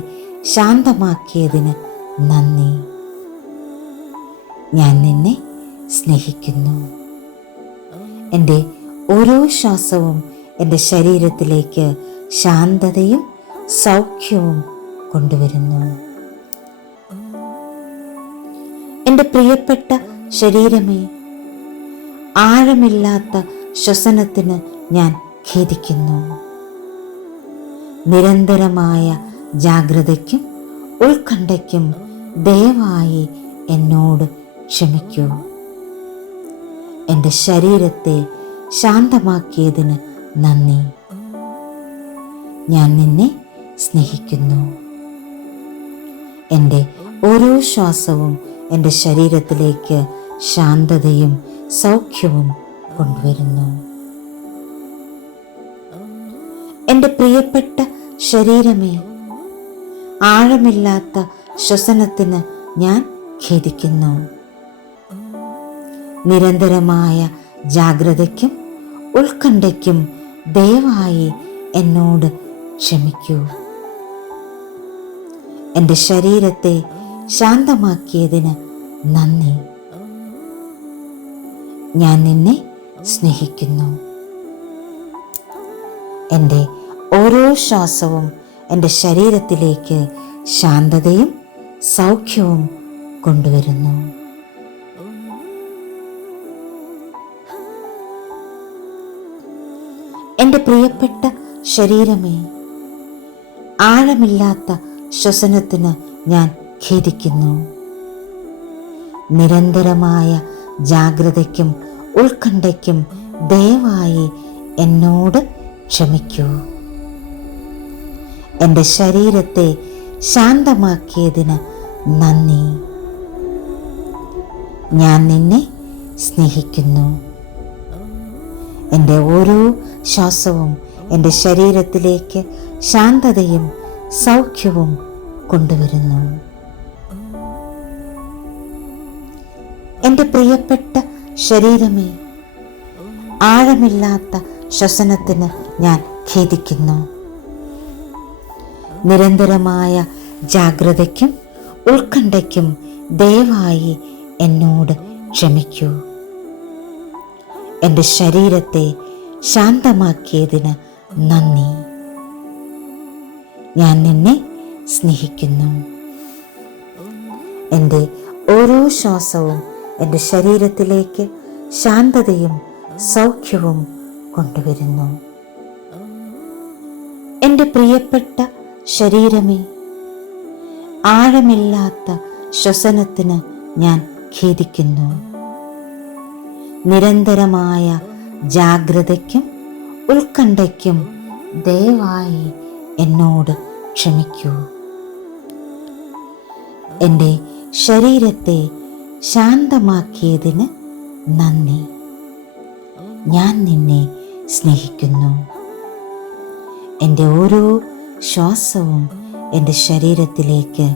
ശാന്തമാക്കിയതിന് നന്ദി. ഞാൻ നിന്നെ സ്നേഹിക്കുന്നു. എൻ്റെ ഓരോ ശ്വാസവും എൻ്റെ ശരീരത്തിലേക്ക് ശാന്തതയും സൗഖ്യവും കൊണ്ടുവരുന്നു. എൻ്റെ പ്രിയപ്പെട്ട ശരീരമേ, ആഴമില്ലാത്ത ശ്വസനത്തിന് ഞാൻ ഖേദിക്കുന്നു. നിരന്തരമായ ജാഗ്രതയ്ക്കും ഉത്കണ്ഠയ്ക്കും ദയവായി എന്നോട് ക്ഷമിക്കൂ. എൻ്റെ ശരീരത്തെ ശാന്തമാക്കിയതിന് നന്ദി. ഞാൻ നിന്നെ സ്നേഹിക്കുന്നു. എൻ്റെ ഓരോ ശ്വാസവും എൻ്റെ ശരീരത്തിലേക്ക് ശാന്തതയും സൗഖ്യവും കൊണ്ടുവരുന്നു. എൻ്റെ പ്രിയപ്പെട്ട ശരീരമേ, ആഴമില്ലാത്ത ശ്വസനത്തിന് ഞാൻ ഖേദിക്കുന്നു. നിരന്തരമായ ജാഗ്രതയ്ക്കും ഉത്കണ്ഠയ്ക്കും ദയവായി എന്നോട് ക്ഷമിക്കൂ. എൻ്റെ ശരീരത്തെ ശാന്തമാക്കിയതിന് നന്ദി. ഞാൻ നിന്നെ സ്നേഹിക്കുന്നു. എൻ്റെ ഓരോ ശ്വാസവും എൻ്റെ ശരീരത്തിലേക്ക് ശാന്തതയും സൗഖ്യവും കൊണ്ടുവരുന്നു. എൻ്റെ പ്രിയപ്പെട്ട ശരീരമേ, ആഴമില്ലാത്ത ശ്വസനത്തിന് ഞാൻ ഖേദിക്കുന്നു. നിരന്തരമായ ജാഗ്രതയ്ക്കും ഉത്കണ്ഠയ്ക്കും ദയവായി എന്നോട് ക്ഷമിക്കൂ. എൻ്റെ ശരീരത്തെ ശാന്തമാക്കിയതിന് നന്ദി. ഞാൻ നിന്നെ സ്നേഹിക്കുന്നു. എൻ്റെ ഓരോ ശ്വാസവും എൻ്റെ ശരീരത്തിലേക്ക് ശാന്തതയും സൗഖ്യവും കൊണ്ടുവരുന്നു. എൻ്റെ പ്രിയപ്പെട്ട ശരീരമേ, ആഴമില്ലാത്ത ശ്വസനത്തിന് ഞാൻ ഖേദിക്കുന്നു. നിരന്തരമായ ജാഗ്രതയ്ക്കും ഉത്കണ്ഠയ്ക്കും ദയവായി എന്നോട് ക്ഷമിക്കൂ. എൻ്റെ ശരീരത്തെ ശാന്തമാക്കിയതിന് നന്ദി. ഞാൻ നിന്നെ സ്നേഹിക്കുന്നു. എൻ്റെ ഓരോ ശ്വാസവും എൻ്റെ ശരീരത്തിലേക്ക് ശാന്തതയും സൗഖ്യവും കൊണ്ടുവരുന്നു. എൻ്റെ പ്രിയപ്പെട്ട ശരീരമേ, ആഴമില്ലാത്ത ശ്വസനത്തിന് ഞാൻ ഖേദിക്കുന്നു. നിരന്തരമായ ജാഗ്രതയ്ക്കും ഉത്കണ്ഠയ്ക്കും ദയവായി എന്നോട് ക്ഷമിക്കൂ. എൻ്റെ ശരീരത്തെ ശാന്തമാക്കിയതിന് നന്ദി. ഞാൻ നിന്നെ സ്നേഹിക്കുന്നു. എൻ്റെ ഓരോ ശ്വാസവും എൻ്റെ ശരീരത്തിലേക്ക്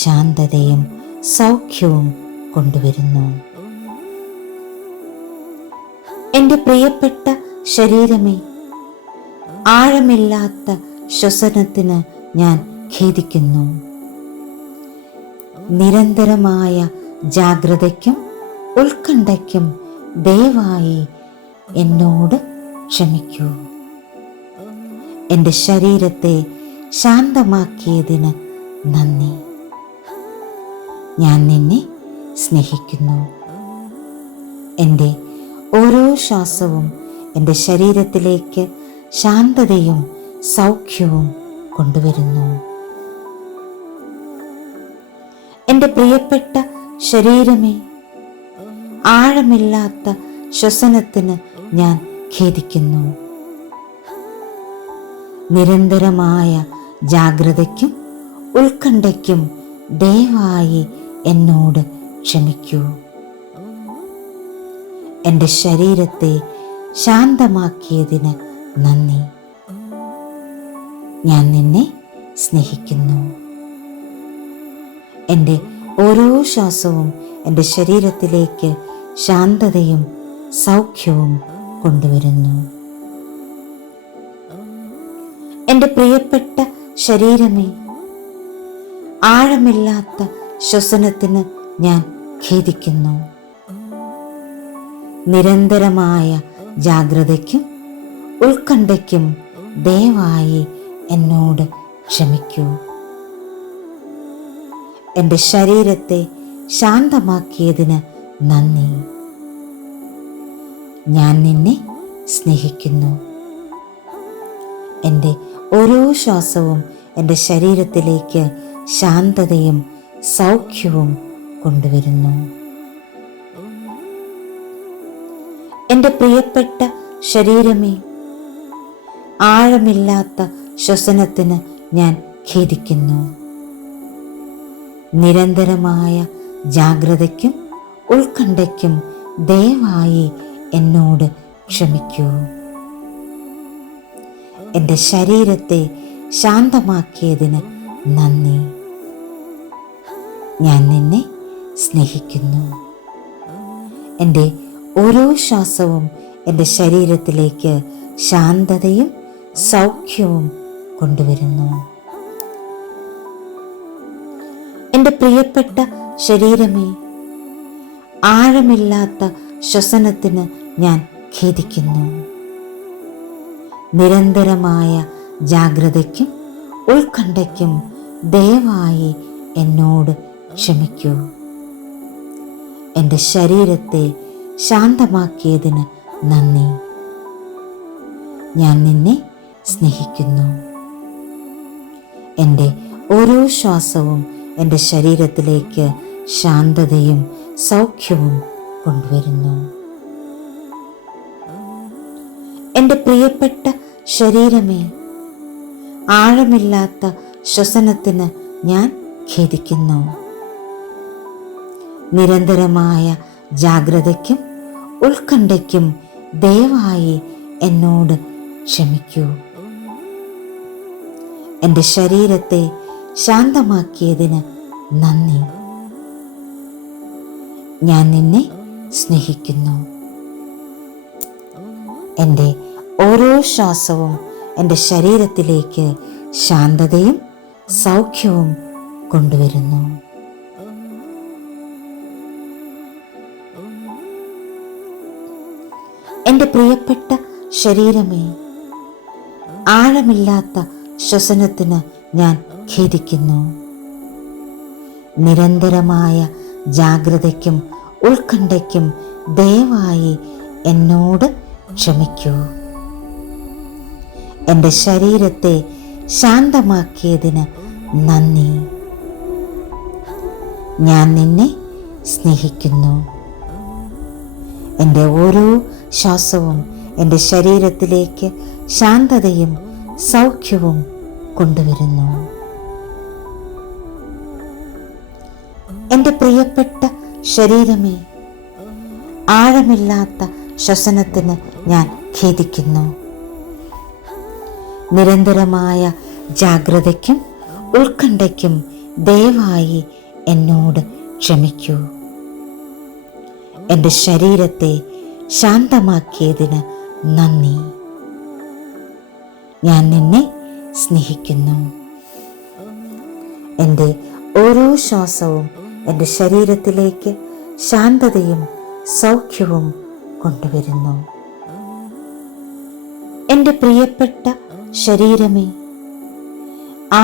ശാന്തതയും സൗഖ്യവും കൊണ്ടുവരുന്നു. എൻ്റെ പ്രിയപ്പെട്ട ശരീരമേ, ആഴമില്ലാത്ത ശ്വസനത്തിന് ഞാൻ ഖേദിക്കുന്നു. നിരന്തരമായ ജാഗ്രതയ്ക്കും ഉത്കണ്ഠയ്ക്കും ദയവായി എന്നോട് ക്ഷമിക്കൂ. എൻ്റെ ശരീരത്തെ ശാന്തമാക്കിയതിന് നന്ദി. ഞാൻ നിന്നെ സ്നേഹിക്കുന്നു. എൻ്റെ ഓരോ ശ്വാസവും എൻ്റെ ശരീരത്തിലേക്ക് ശാന്തതയും സൗഖ്യവും കൊണ്ടുവരുന്നു. എൻ്റെ പ്രിയപ്പെട്ട ശരീരമേ, ആഴമില്ലാത്ത ശ്വസനത്തിന് ഞാൻ ഖേദിക്കുന്നു. നിരന്തരമായ ജാഗ്രതയ്ക്കും ഉത്കണ്ഠയ്ക്കും ദയവായി എന്നോട് ക്ഷമിക്കൂ. എൻ്റെ ശരീരത്തെ ശാന്തമാക്കിയതിന് നന്ദി. ഞാൻ നിന്നെ സ്നേഹിക്കുന്നു. എൻ്റെ ഓരോ ശ്വാസവും എൻ്റെ ശരീരത്തിലേക്ക് ശാന്തതയും സൗഖ്യവും കൊണ്ടുവരുന്നു. എൻ്റെ പ്രിയപ്പെട്ട ശരീരമേ, ആഴമില്ലാത്ത ശ്വസനത്തിന് ഞാൻ ഖേദിക്കുന്നു. നിരന്തരമായ ജാഗ്രതയ്ക്കും ഉത്കണ്ഠയ്ക്കും ദയവായി എന്നോട് ക്ഷമിക്കൂ. എൻ്റെ ശരീരത്തെ ശാന്തമാക്കിയതിന് നന്ദി. ഞാൻ നിന്നെ സ്നേഹിക്കുന്നു. എൻ്റെ ഓരോ ശ്വാസവും എൻ്റെ ശരീരത്തിലേക്ക് ശാന്തതയും സൗഖ്യവും കൊണ്ടുവരുന്നു. എൻ്റെ പ്രിയപ്പെട്ട ശരീരമേ, ആഴമില്ലാത്ത ശ്വസനത്തിന് ഞാൻ ഖേദിക്കുന്നു. നിരന്തരമായ ജാഗ്രതയ്ക്കും ഉത്കണ്ഠയ്ക്കും ദയവായി എന്നോട് ക്ഷമിക്കൂ. എൻ്റെ ശരീരത്തെ ശാന്തമാക്കിയതിന് നന്ദി. ഞാൻ നിന്നെ സ്നേഹിക്കുന്നു. എൻ്റെ ഓരോ ശ്വാസവും എൻ്റെ ശരീരത്തിലേക്ക് ശാന്തതയും സൗഖ്യവും കൊണ്ടുവരുന്നു. എൻ്റെ പ്രിയപ്പെട്ട ശരീരമേ, ആഴമില്ലാത്ത ശ്വസനത്തിന് ഞാൻ ഖേദിക്കുന്നു. നിരന്തരമായ ജാഗ്രതയ്ക്കും ഉത്കണ്ഠയ്ക്കും ദയവായി എന്നോട് ക്ഷമിക്കൂ. എൻ്റെ ശരീരത്തെ ശാന്തമാക്കിയതിന് നന്ദി. ഞാൻ നിന്നെ സ്നേഹിക്കുന്നു. എൻ്റെ ഓരോ ശ്വാസവും എൻ്റെ ശരീരത്തിലേക്ക് ശാന്തതയും സൗഖ്യവും കൊണ്ടുവരുന്നു. എൻ്റെ പ്രിയപ്പെട്ട ശരീരമേ, ആഴമില്ലാത്ത ശ്വസനത്തിന് ഞാൻ ഖേദിക്കുന്നു. നിരന്തരമായ ജാഗ്രതയ്ക്കും ഉത്കണ്ഠയ്ക്കും ദയവായി എന്നോട് ക്ഷമിക്കൂ. എൻ്റെ ശരീരത്തെ ശാന്തമാക്കിയതിന് നന്ദി. ഞാൻ നിന്നെ സ്നേഹിക്കുന്നു. എൻ്റെ ഓരോ ശ്വാസവും എൻ്റെ ശരീരത്തിലേക്ക് ശാന്തതയും സൗഖ്യവും കൊണ്ടുവരുന്നു. എൻ്റെ പ്രിയപ്പെട്ട ശരീരമേ, ആഴമില്ലാത്ത ശ്വസനത്തിന് ഞാൻ ഖേദിക്കുന്നു. നിരന്തരമായ ജാഗ്രതയ്ക്കും ഉത്കണ്ഠയ്ക്കും ദയവായി എന്നോട് ക്ഷമിക്കൂ. എൻ്റെ ശരീരത്തെ ശാന്തമാക്കിയതിന് നന്ദി. ഞാൻ നിന്നെ സ്നേഹിക്കുന്നു. എൻ്റെ ഓരോ ശ്വാസവും എൻ്റെ ശരീരത്തിലേക്ക് ശാന്തതയും സൗഖ്യവും കൊണ്ടുവരുന്നു. എൻ്റെ പ്രിയപ്പെട്ട ശരീരമേ, ആഴമില്ലാത്ത ശ്വസനത്തിന് ഞാൻ ഖേദിക്കുന്നു. നിരന്തരമായ ജാഗ്രതയ്ക്കും ഉത്കണ്ഠയ്ക്കും ദയവായി എന്നോട് ക്ഷമിക്കൂ. എൻ്റെ ശരീരത്തെ ശാന്തമാക്കിയതിന് നന്ദി. ഞാൻ നിന്നെ സ്നേഹിക്കുന്നു. എൻ്റെ ഓരോ ശ്വാസവും എൻ്റെ ശരീരത്തിലേക്ക് ശാന്തതയും സൗഖ്യവും കൊണ്ടുവരുന്നു. എൻ്റെ പ്രിയപ്പെട്ട ശരീരമേ,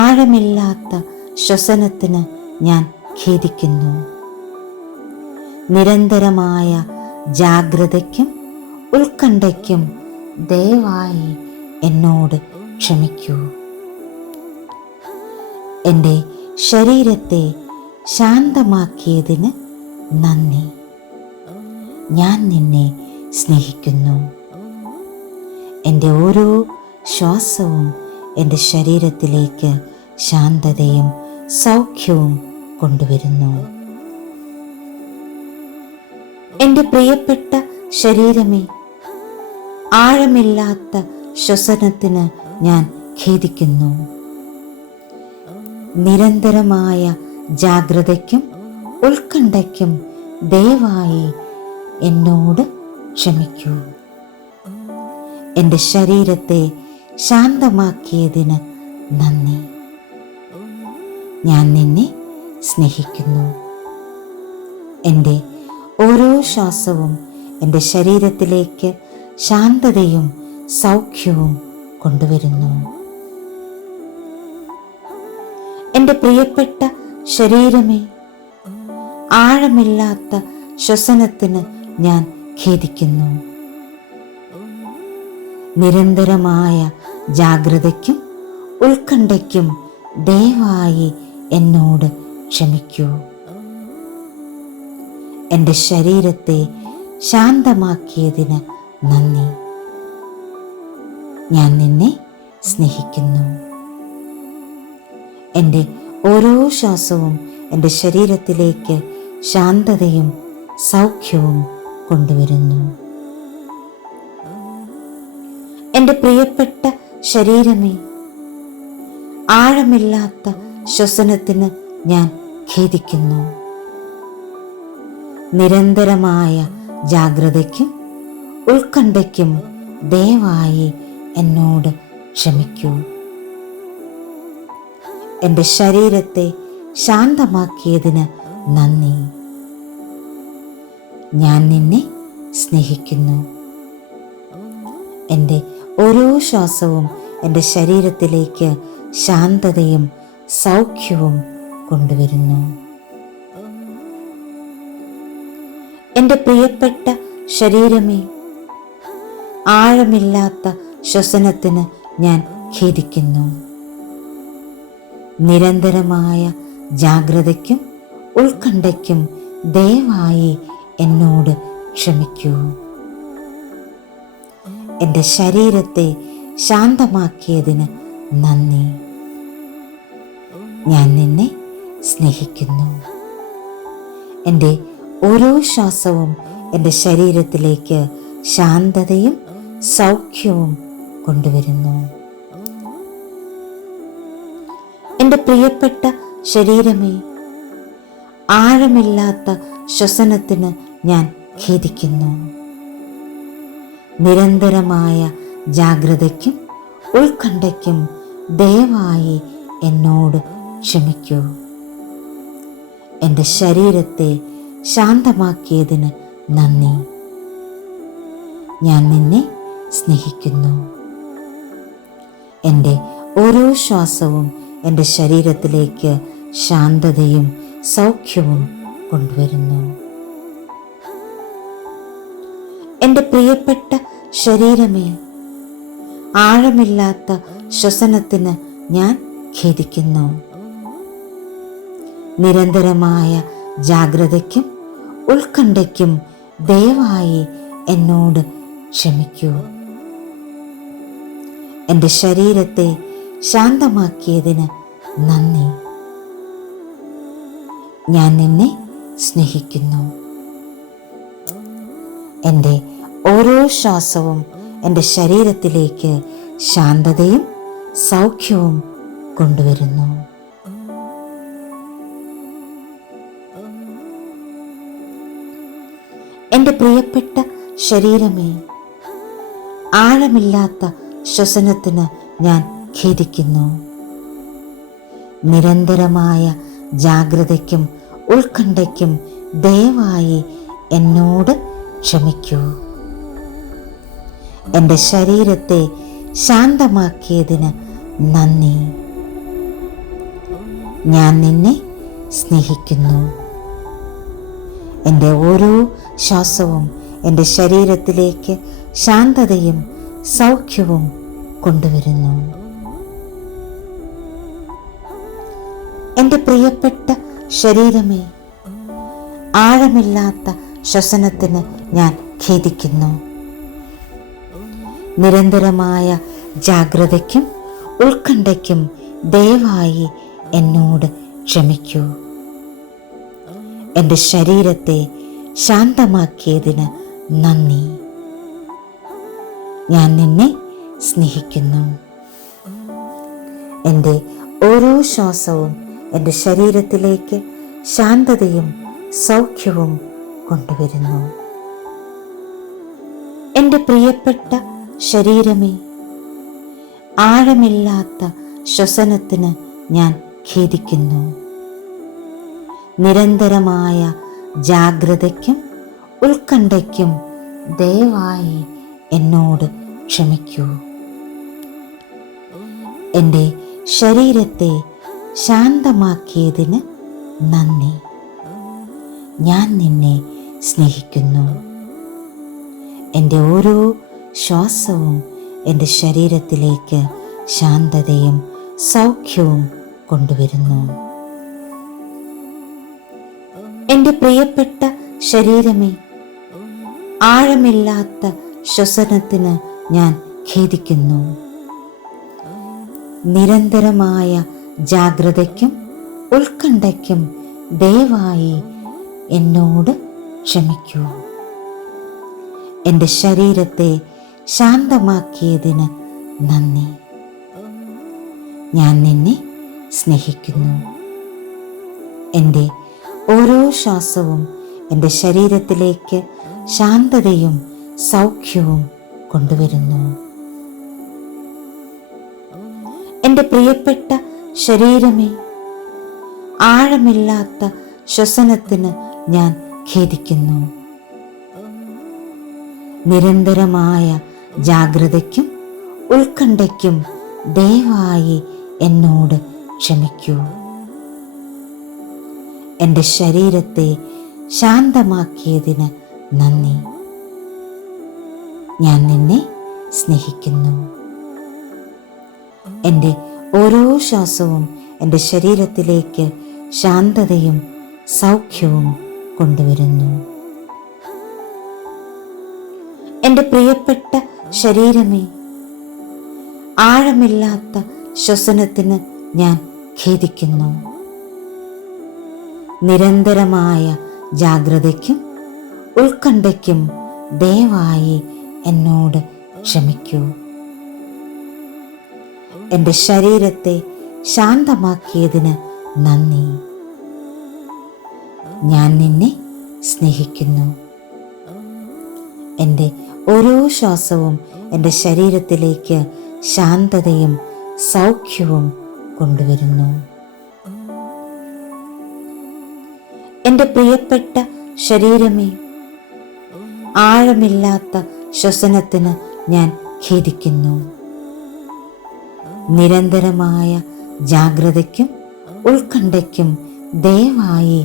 ആഴമില്ലാത്ത ശ്വസനത്തിന് ഞാൻ ഖേദിക്കുന്നു. നിരന്തരമായ ജാഗ്രതയ്ക്കും ഉത്കണ്ഠയ്ക്കും ദയവായി എന്നോട് ക്ഷമിക്കൂ. എൻ്റെ ശരീരത്തെ ശാന്തമാക്കിയതിന് നന്ദി. ഞാൻ നിന്നെ സ്നേഹിക്കുന്നു. എൻ്റെ ഓരോ ശ്വാസവും എൻ്റെ ശരീരത്തിലേക്ക് ശാന്തതയും സൗഖ്യവും കൊണ്ടുവരുന്നു. എൻ്റെ പ്രിയപ്പെട്ട ശരീരമേ, ആഴമില്ലാത്ത ശ്വസനത്തിന് ഞാൻ ഖേദിക്കുന്നു. നിരന്തരമായ ജാഗ്രതയ്ക്കും ഉത്കണ്ഠയ്ക്കും ദയവായി എന്നോട് ക്ഷമിക്കൂ. എൻ്റെ ശരീരത്തെ ശാന്തമാക്കിയതിന് നന്ദി. ഞാൻ നിന്നെ സ്നേഹിക്കുന്നു. എൻ്റെ ഓരോ ശ്വാസവും എൻ്റെ ശരീരത്തിലേക്ക് ശാന്തതയും സൗഖ്യവും കൊണ്ടുവരുന്നു. എൻ്റെ പ്രിയപ്പെട്ട ശരീരമേ, ആഴമില്ലാത്ത ശ്വസനത്തിന് ഞാൻ ഖേദിക്കുന്നു. നിരന്തരമായ ജാഗ്രതയ്ക്കും ഉത്കണ്ഠയ്ക്കും ദയവായി എന്നോട് ക്ഷമിക്കൂ. എൻ്റെ ശരീരത്തെ ശാന്തമാക്കിയതിന് നന്ദി. ഞാൻ നിന്നെ സ്നേഹിക്കുന്നു. എൻ്റെ ഓരോ ശ്വാസവും എൻ്റെ ശരീരത്തിലേക്ക് ശാന്തതയും സൗഖ്യവും കൊണ്ടുവരുന്നു. എൻ്റെ പ്രിയപ്പെട്ട ശരീരമേ, ആഴമില്ലാത്ത ശ്വസനത്തിന് ഞാൻ ഖേദിക്കുന്നു. നിരന്തരമായ ജാഗ്രതയ്ക്കും ഉത്കണ്ഠയ്ക്കും ദയവായി എന്നോട് ക്ഷമിക്കൂ. എൻ്റെ ശരീരത്തെ ശാന്തമാക്കിയതിന് നന്ദി. ഞാൻ നിന്നെ സ്നേഹിക്കുന്നു. എൻ്റെ ഓരോ ശ്വാസവും എൻ്റെ ശരീരത്തിലേക്ക് ശാന്തതയും സൗഖ്യവും കൊണ്ടുവരുന്നു. എൻ്റെ പ്രിയപ്പെട്ട ശരീരമേ, ആഴമില്ലാത്ത ശ്വസനത്തിന് ഞാൻ ഖേദിക്കുന്നു. നിരന്തരമായ ജാഗ്രതയ്ക്കും ഉത്കണ്ഠയ്ക്കും ദയവായി എന്നോട് ക്ഷമിക്കൂ. എൻ്റെ ശരീരത്തെ ശാന്തമാക്കിയതിന് നന്ദി. ഞാൻ നിന്നെ സ്നേഹിക്കുന്നു. എൻ്റെ ഓരോ ശ്വാസവും എൻ്റെ ശരീരത്തിലേക്ക് ശാന്തതയും സൗഖ്യവും കൊണ്ടുവരുന്നു. എൻ്റെ പ്രിയപ്പെട്ട ശരീരമേ, ആഴമില്ലാത്ത ശ്വസനത്തിന് ഞാൻ ഖേദിക്കുന്നു. നിരന്തരമായ ജാഗ്രതയ്ക്കും ഉത്കണ്ഠയ്ക്കും ദയവായി എന്നോട് ക്ഷമിക്കൂ. എൻ്റെ ശരീരത്തെ ശാന്തമാക്കിയതിന് നന്ദി. ഞാൻ നിന്നെ സ്നേഹിക്കുന്നു. എൻ്റെ ഓരോ ശ്വാസവും എൻ്റെ ശരീരത്തിലേക്ക് ശാന്തതയും സൗഖ്യവും കൊണ്ടുവരുന്നു. എൻ്റെ പ്രിയപ്പെട്ട ശരീരമേ, ആഴമില്ലാത്ത ശ്വസനത്തിന് ഞാൻ ഖേദിക്കുന്നു. നിരന്തരമായ ജാഗ്രതയ്ക്കും ഉത്കണ്ഠയ്ക്കും ദയവായി എന്നോട് ക്ഷമിക്കൂ. എൻ്റെ ശരീരത്തെ ശാന്തമാക്കിയതിന് നന്ദി. ഞാൻ നിന്നെ സ്നേഹിക്കുന്നു. എൻ്റെ ഓരോ ശ്വാസവും എൻ്റെ ശരീരത്തിലേക്ക് ശാന്തതയും സൗഖ്യവും കൊണ്ടുവരുന്നു. എൻ്റെ പ്രിയപ്പെട്ട ശരീരമേ, ആഴമില്ലാത്ത ശ്വസനത്തിന് ഞാൻ ഖേദിക്കുന്നു. നിരന്തരമായ ജാഗ്രതയ്ക്കും ഉത്കണ്ഠയ്ക്കും ദയവായി എന്നോട് ക്ഷമിക്കൂ. എൻ്റെ ശരീരത്തെ ശാന്തമാക്കിയതിന് നന്ദി. ഞാൻ നിന്നെ സ്നേഹിക്കുന്നു. എൻ്റെ ഓരോ ശ്വാസവും എൻ്റെ ശരീരത്തിലേക്ക് ശാന്തതയും സൗഖ്യവും കൊണ്ടുവരുന്നു. എൻ്റെ പ്രിയപ്പെട്ട ശരീരമേ, ആഴമില്ലാത്ത ശ്വസനത്തിന് ഞാൻ ഖേദിക്കുന്നു. നിരന്തരമായ ജാഗ്രതയ്ക്കും ഉത്കണ്ഠയ്ക്കും ദയവായി എന്നോട് ക്ഷമിക്കൂ. എൻ്റെ ശരീരത്തെ ശാന്തമാക്കിയതിന് നന്ദി. ഞാൻ നിന്നെ സ്നേഹിക്കുന്നു. എൻ്റെ ഓരോ ശ്വാസവും എൻ്റെ ശരീരത്തിലേക്ക് ശാന്തതയും സൗഖ്യവും കൊണ്ടുവരുന്നു. എൻ്റെ പ്രിയപ്പെട്ട ശരീരമേ, ആഴമില്ലാത്ത ശ്വസനത്തിന് ഞാൻ ഖേദിക്കുന്നു. നിരന്തരമായ ജാഗ്രതയ്ക്കും ഉത്കണ്ഠയ്ക്കും ദയവായി എന്നോട് ക്ഷമിക്കൂ. എൻ്റെ ശരീരത്തെ ശാന്തമാക്കിയതിന് നന്ദി. ഞാൻ നിന്നെ സ്നേഹിക്കുന്നു. എൻ്റെ ഓരോ ശ്വാസവും എൻ്റെ ശരീരത്തിലേക്ക് ശാന്തതയും സൗഖ്യവും കൊണ്ടുവരുന്നു. എൻ്റെ പ്രിയപ്പെട്ട ശരീരമേ, ആഴമില്ലാത്ത ശ്വസനത്തിന് ഞാൻ ഖേദിക്കുന്നു. നിരന്തരമായ ജാഗ്രതയ്ക്കും ഉത്കണ്ഠയ്ക്കും ദയവായി എന്നോട് ക്ഷമിക്കൂ. എൻ്റെ ശരീരത്തെ ശാന്തമാക്കിയതിന് നന്ദി. ഞാൻ നിന്നെ സ്നേഹിക്കുന്നു. എൻ്റെ ഓരോ ശ്വാസവും എൻ്റെ ശരീരത്തിലേക്ക് ശാന്തതയും സൗഖ്യവും കൊണ്ടുവരുന്നു. എൻ്റെ പ്രിയപ്പെട്ട ശരീരമേ, ആഴമില്ലാത്ത ശ്വസനത്തിന് ഞാൻ ഖേദിക്കുന്നു. നിരന്തരമായ ജാഗ്രതയ്ക്കും ഉത്കണ്ഠയ്ക്കും ദയവായി എന്നോട് ക്ഷമിക്കൂ. എൻ്റെ ശരീരത്തെ ശാന്തമാക്കിയതിന് നന്ദി. ഞാൻ നിന്നെ സ്നേഹിക്കുന്നു. എൻ്റെ ഓരോ ശ്വാസവും എൻ്റെ ശരീരത്തിലേക്ക് ശാന്തതയും സൗഖ്യവും കൊണ്ടുവരുന്നു. എൻ്റെ പ്രിയപ്പെട്ട ശരീരമേ, ആഴമില്ലാത്ത ശ്വസനത്തിന് ഞാൻ ഖേദിക്കുന്നു. നിരന്തരമായ ജാഗ്രതയ്ക്കും ഉത്കണ്ഠയ്ക്കും ദയവായി എന്നോട് ക്ഷമിക്കൂ. എൻ്റെ ശരീരത്തെ ശാന്തമാക്കിയതിന് നന്ദി. ഞാൻ നിന്നെ സ്നേഹിക്കുന്നു. എൻ്റെ ഓരോ ശ്വാസവും എൻ്റെ ശരീരത്തിലേക്ക് ശാന്തതയും സൗഖ്യവും കൊണ്ടുവരുന്നു. എൻ്റെ പ്രിയപ്പെട്ട ശരീരമേ, ആഴമില്ലാത്ത ശ്വസനത്തിന് ഞാൻ ഖേദിക്കുന്നു. നിരന്തരമായ ജാഗ്രതയ്ക്കും ഉത്കണ്ഠയ്ക്കും ദയവായി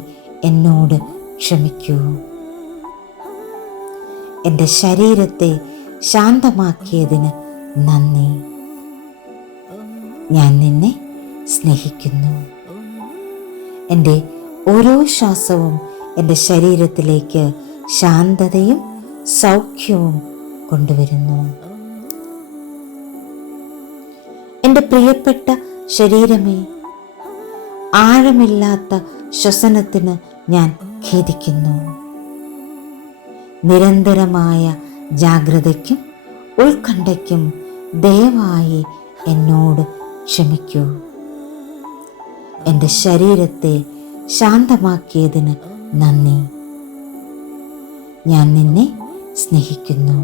എന്നോട് ക്ഷമിക്കൂ. എൻ്റെ ശരീരത്തെ ശാന്തമാക്കിയതിന് നന്ദി. ഞാൻ നിന്നെ സ്നേഹിക്കുന്നു. എൻ്റെ ഓരോ ശ്വാസവും എൻ്റെ ശരീരത്തിലേക്ക് ശാന്തതയും സൗഖ്യവും കൊണ്ടുവരുന്നു. എൻ്റെ പ്രിയപ്പെട്ട ശരീരമേ, ആഴമില്ലാത്ത ശ്വസനത്തിന് ഞാൻ ഖേദിക്കുന്നു. നിരന്തരമായ ജാഗ്രതയ്ക്കും ഉത്കണ്ഠയ്ക്കും ദയവായി എന്നോട് ക്ഷമിക്കൂ. എൻ്റെ ശരീരത്തെ ശാന്തമാക്കിയതിന് നന്ദി. ഞാൻ നിന്നെ സ്നേഹിക്കുന്നു.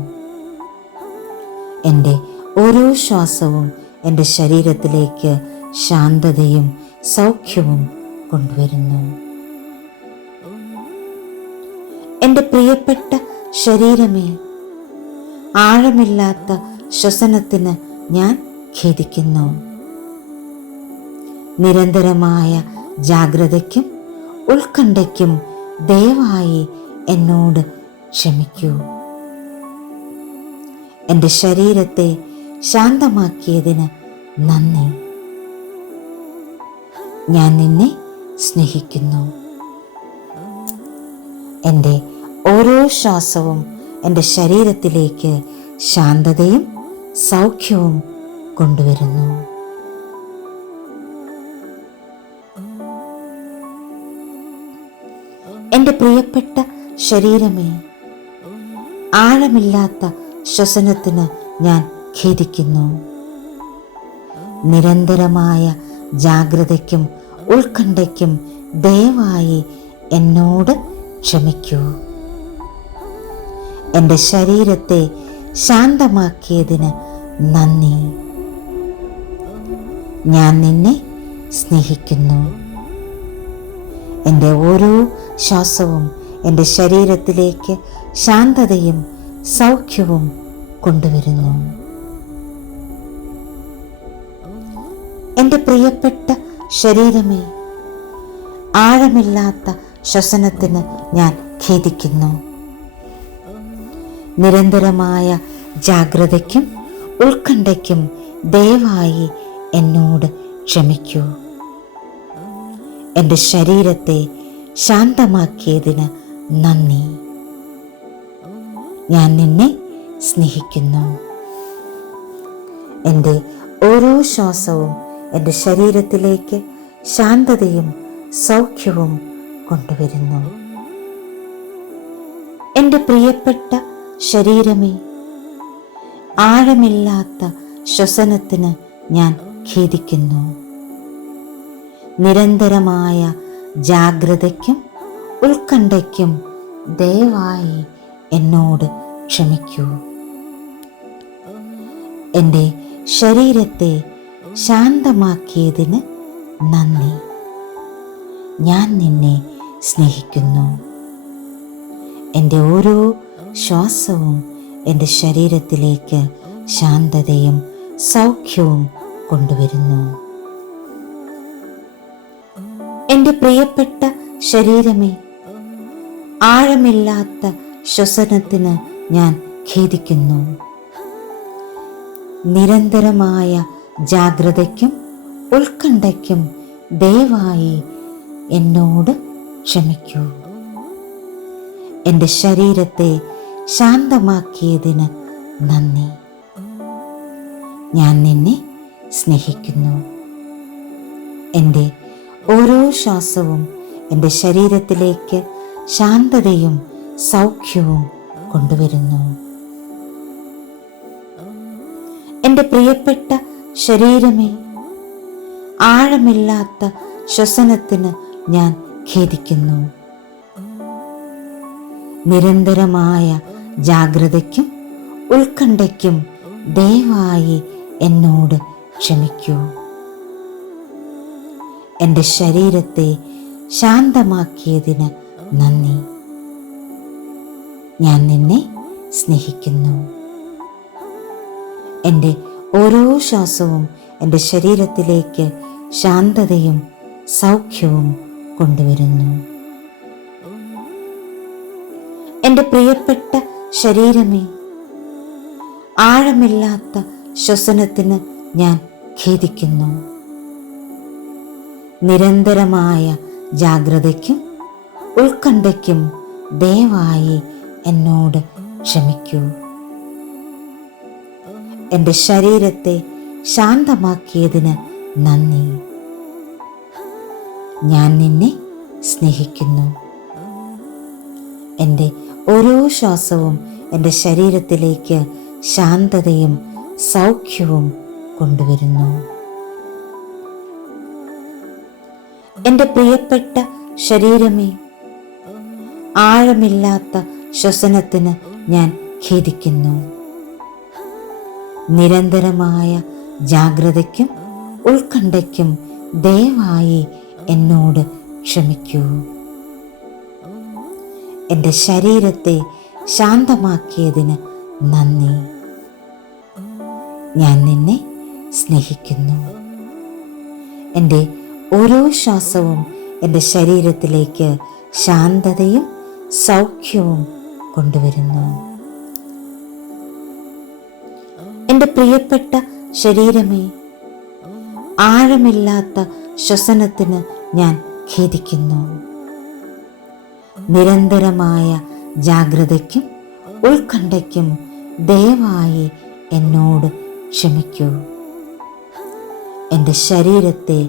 എൻ്റെ ഓരോ ശ്വാസവും എൻ്റെ ശരീരത്തിലേക്ക് ശാന്തതയും സൗഖ്യവും കൊണ്ടുവരുന്നു. എൻ്റെ പ്രിയപ്പെട്ട ശരീരമേ, ആഴമില്ലാത്ത ശ്വസനത്തിന് ഞാൻ ഖേദിക്കുന്നു. നിരന്തരമായ ജാഗ്രതയ്ക്കും ഉത്കണ്ഠയ്ക്കും ദയവായി എന്നോട് ക്ഷമിക്കൂ. എൻ്റെ ശരീരത്തെ ശാന്തമാക്കിയതിന് നന്ദി. ഞാൻ നിന്നെ സ്നേഹിക്കുന്നു. എൻ്റെ ഓരോ ശ്വാസവും എൻ്റെ ശരീരത്തിലേക്ക് ശാന്തതയും സൗഖ്യവും കൊണ്ടുവരുന്നു. എൻ്റെ പ്രിയപ്പെട്ട ശരീരമേ, ആഴമില്ലാത്ത ശ്വസനത്തിന് ഞാൻ ഖേദിക്കുന്നു. നിരന്തരമായ ജാഗ്രതയ്ക്കും ഉത്കണ്ഠയ്ക്കും ദയവായി എന്നോട് ക്ഷമിക്കൂ. എൻ്റെ ശരീരത്തെ ശാന്തമാക്കിയതിന് നന്ദി. ഞാൻ നിന്നെ സ്നേഹിക്കുന്നു. എൻ്റെ ഓരോ ശ്വാസവും എൻ്റെ ശരീരത്തിലേക്ക് ശാന്തതയും സൗഖ്യവും കൊണ്ടുവരുന്നു. എൻ്റെ പ്രിയപ്പെട്ട ശരീരമേ, ആഴമില്ലാത്ത ശ്വസനത്തിന് ഞാൻ ഖേദിക്കുന്നു. നിരന്തരമായ ജാഗ്രതയ്ക്കും ഉത്കണ്ഠയ്ക്കും ദയവായി എന്നോട് ക്ഷമിക്കൂ. എൻ്റെ ശരീരത്തെ ശാന്തമാക്കിയതിന് നന്ദി. ഞാൻ നിന്നെ സ്നേഹിക്കുന്നു. എൻ്റെ ഓരോ ശ്വാസവും എൻ്റെ ശരീരത്തിലേക്ക് ശാന്തതയും സൗഖ്യവും കൊണ്ടുവരുന്നു. എൻ്റെ പ്രിയപ്പെട്ട ശരീരമേ, ആഴമില്ലാത്ത ശ്വസനത്തിന് ഞാൻ ഖേദിക്കുന്നു. നിരന്തരമായ ജാഗ്രതയ്ക്കും ഉത്കണ്ഠയ്ക്കും ദയവായി എന്നോട് ക്ഷമിക്കൂ. എൻ്റെ ശരീരത്തെ ശാന്തമാക്കിയതിന് നന്ദി. ഞാൻ നിന്നെ സ്നേഹിക്കുന്നു. എൻ്റെ ഓരോ ശ്വാസവും എൻ്റെ ശരീരത്തിലേക്ക് ശാന്തതയും സൗഖ്യവും കൊണ്ടുവരുന്നു. എൻ്റെ പ്രിയപ്പെട്ട ശരീരമേ, ആഴമില്ലാത്ത ശ്വസനത്തിന് ഞാൻ ഖേദിക്കുന്നു. നിരന്തരമായ ജാഗ്രതയ്ക്കും ഉത്കണ്ഠയ്ക്കും ദയവായി എന്നോട് ക്ഷമിക്കൂ. എൻ്റെ ശരീരത്തെ ശാന്തമാക്കിയതിന് നന്ദി. ഞാൻ നിന്നെ സ്നേഹിക്കുന്നു. എൻ്റെ ഓരോ ശ്വാസവും എൻ്റെ ശരീരത്തിലേക്ക് ശാന്തതയും സൗഖ്യവും കൊണ്ടുവരുന്നു. എൻ്റെ പ്രിയപ്പെട്ട ശരീരമേ, ആഴമില്ലാത്ത ശ്വസനത്തിന് ഞാൻ ഖേദിക്കുന്നു. നിരന്തരമായ ജാഗ്രതയ്ക്കും ഉത്കണ്ഠയ്ക്കും ദയവായി എന്നോട് ക്ഷമിക്കൂ. എൻ്റെ ശരീരത്തെ ശാന്തമാക്കിയതിന് നന്ദി. ഞാൻ നിന്നെ സ്നേഹിക്കുന്നു. എൻ്റെ ഓരോ ശ്വാസവും എൻ്റെ ശരീരത്തിലേക്ക് ശാന്തതയും സൗഖ്യവും കൊണ്ടുവരുന്നു. എൻ്റെ പ്രിയപ്പെട്ട ശരീരമേ, ആഴമില്ലാത്ത ശ്വസനത്തിന് ഞാൻ ഖേദിക്കുന്നു. നിരന്തരമായ ജാഗ്രതയ്ക്കും ഉത്കണ്ഠയ്ക്കും ദയവായി എന്നോട് ക്ഷമിക്കൂ. എൻ്റെ ശരീരത്തെ ശാന്തമാക്കിയതിന് നന്ദി. ഞാൻ നിന്നെ സ്നേഹിക്കുന്നു. എൻ്റെ ഓരോ ശ്വാസവും എൻ്റെ ശരീരത്തിലേക്ക് ശാന്തതയും സൗഖ്യവും കൊണ്ടുവരുന്നു. എൻ്റെ പ്രിയപ്പെട്ട ശരീരമേ, ആഴമില്ലാത്ത ശ്വസനത്തിന് ഞാൻ ഖേദിക്കുന്നു. നിരന്തരമായ ജാഗ്രതയ്ക്കും ഉത്കണ്ഠയ്ക്കും ദയവായി എന്നോട് ക്ഷമിക്കൂ. എൻ്റെ ശരീരത്തെ ശാന്തമാക്കിയതിന് നന്ദി. ഞാൻ നിന്നെ സ്നേഹിക്കുന്നു. എൻ്റെ ഓരോ ശ്വാസവും എൻ്റെ ശരീരത്തിലേക്ക് ശാന്തതയും സൗഖ്യവും കൊണ്ടുവരുന്നു. എൻ്റെ പ്രിയപ്പെട്ട ശരീരമേ, ആഴമില്ലാത്ത ശ്വസനത്തിന് ഞാൻ ഖേദിക്കുന്നു. നിരന്തരമായ ജാഗ്രതയ്ക്കും ഉത്കണ്ഠയ്ക്കും ദയവായി എന്നോട് ക്ഷമിക്കൂ. എൻ്റെ ശരീരത്തെ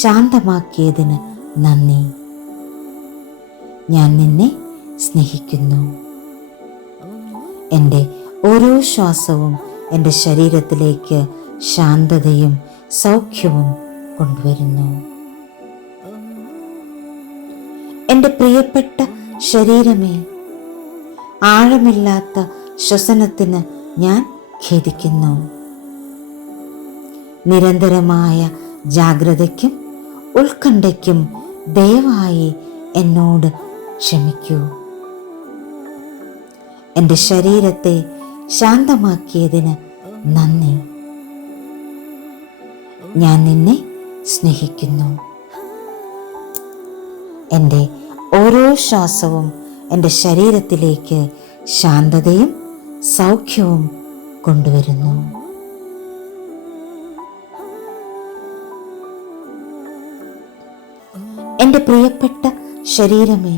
ശാന്തമാക്കിയതിന് നന്ദി. ഞാൻ നിന്നെ സ്നേഹിക്കുന്നു. എൻ്റെ ഓരോ ശ്വാസവും എൻ്റെ ശരീരത്തിലേക്ക് ശാന്തതയും സൗഖ്യവും കൊണ്ടുവരുന്നു. എൻ്റെ പ്രിയപ്പെട്ട ശരീരമേ, ആഴമില്ലാത്ത ശ്വസനത്തിന് ഞാൻ ഖേദിക്കുന്നു. നിരന്തരമായ ജാഗ്രതയ്ക്കും ഉത്കണ്ഠയ്ക്കും ദയവായി എന്നോട് ക്ഷമിക്കൂ. എൻ്റെ ശരീരത്തെ ശാന്തമാക്കിയതിന് നന്ദി. ഞാൻ നിന്നെ സ്നേഹിക്കുന്നു. എൻ്റെ ഓരോ ശ്വാസവും എൻ്റെ ശരീരത്തിലേക്ക് ശാന്തതയും സൗഖ്യവും കൊണ്ടുവരുന്നു. എൻ്റെ പ്രിയപ്പെട്ട ശരീരമേ,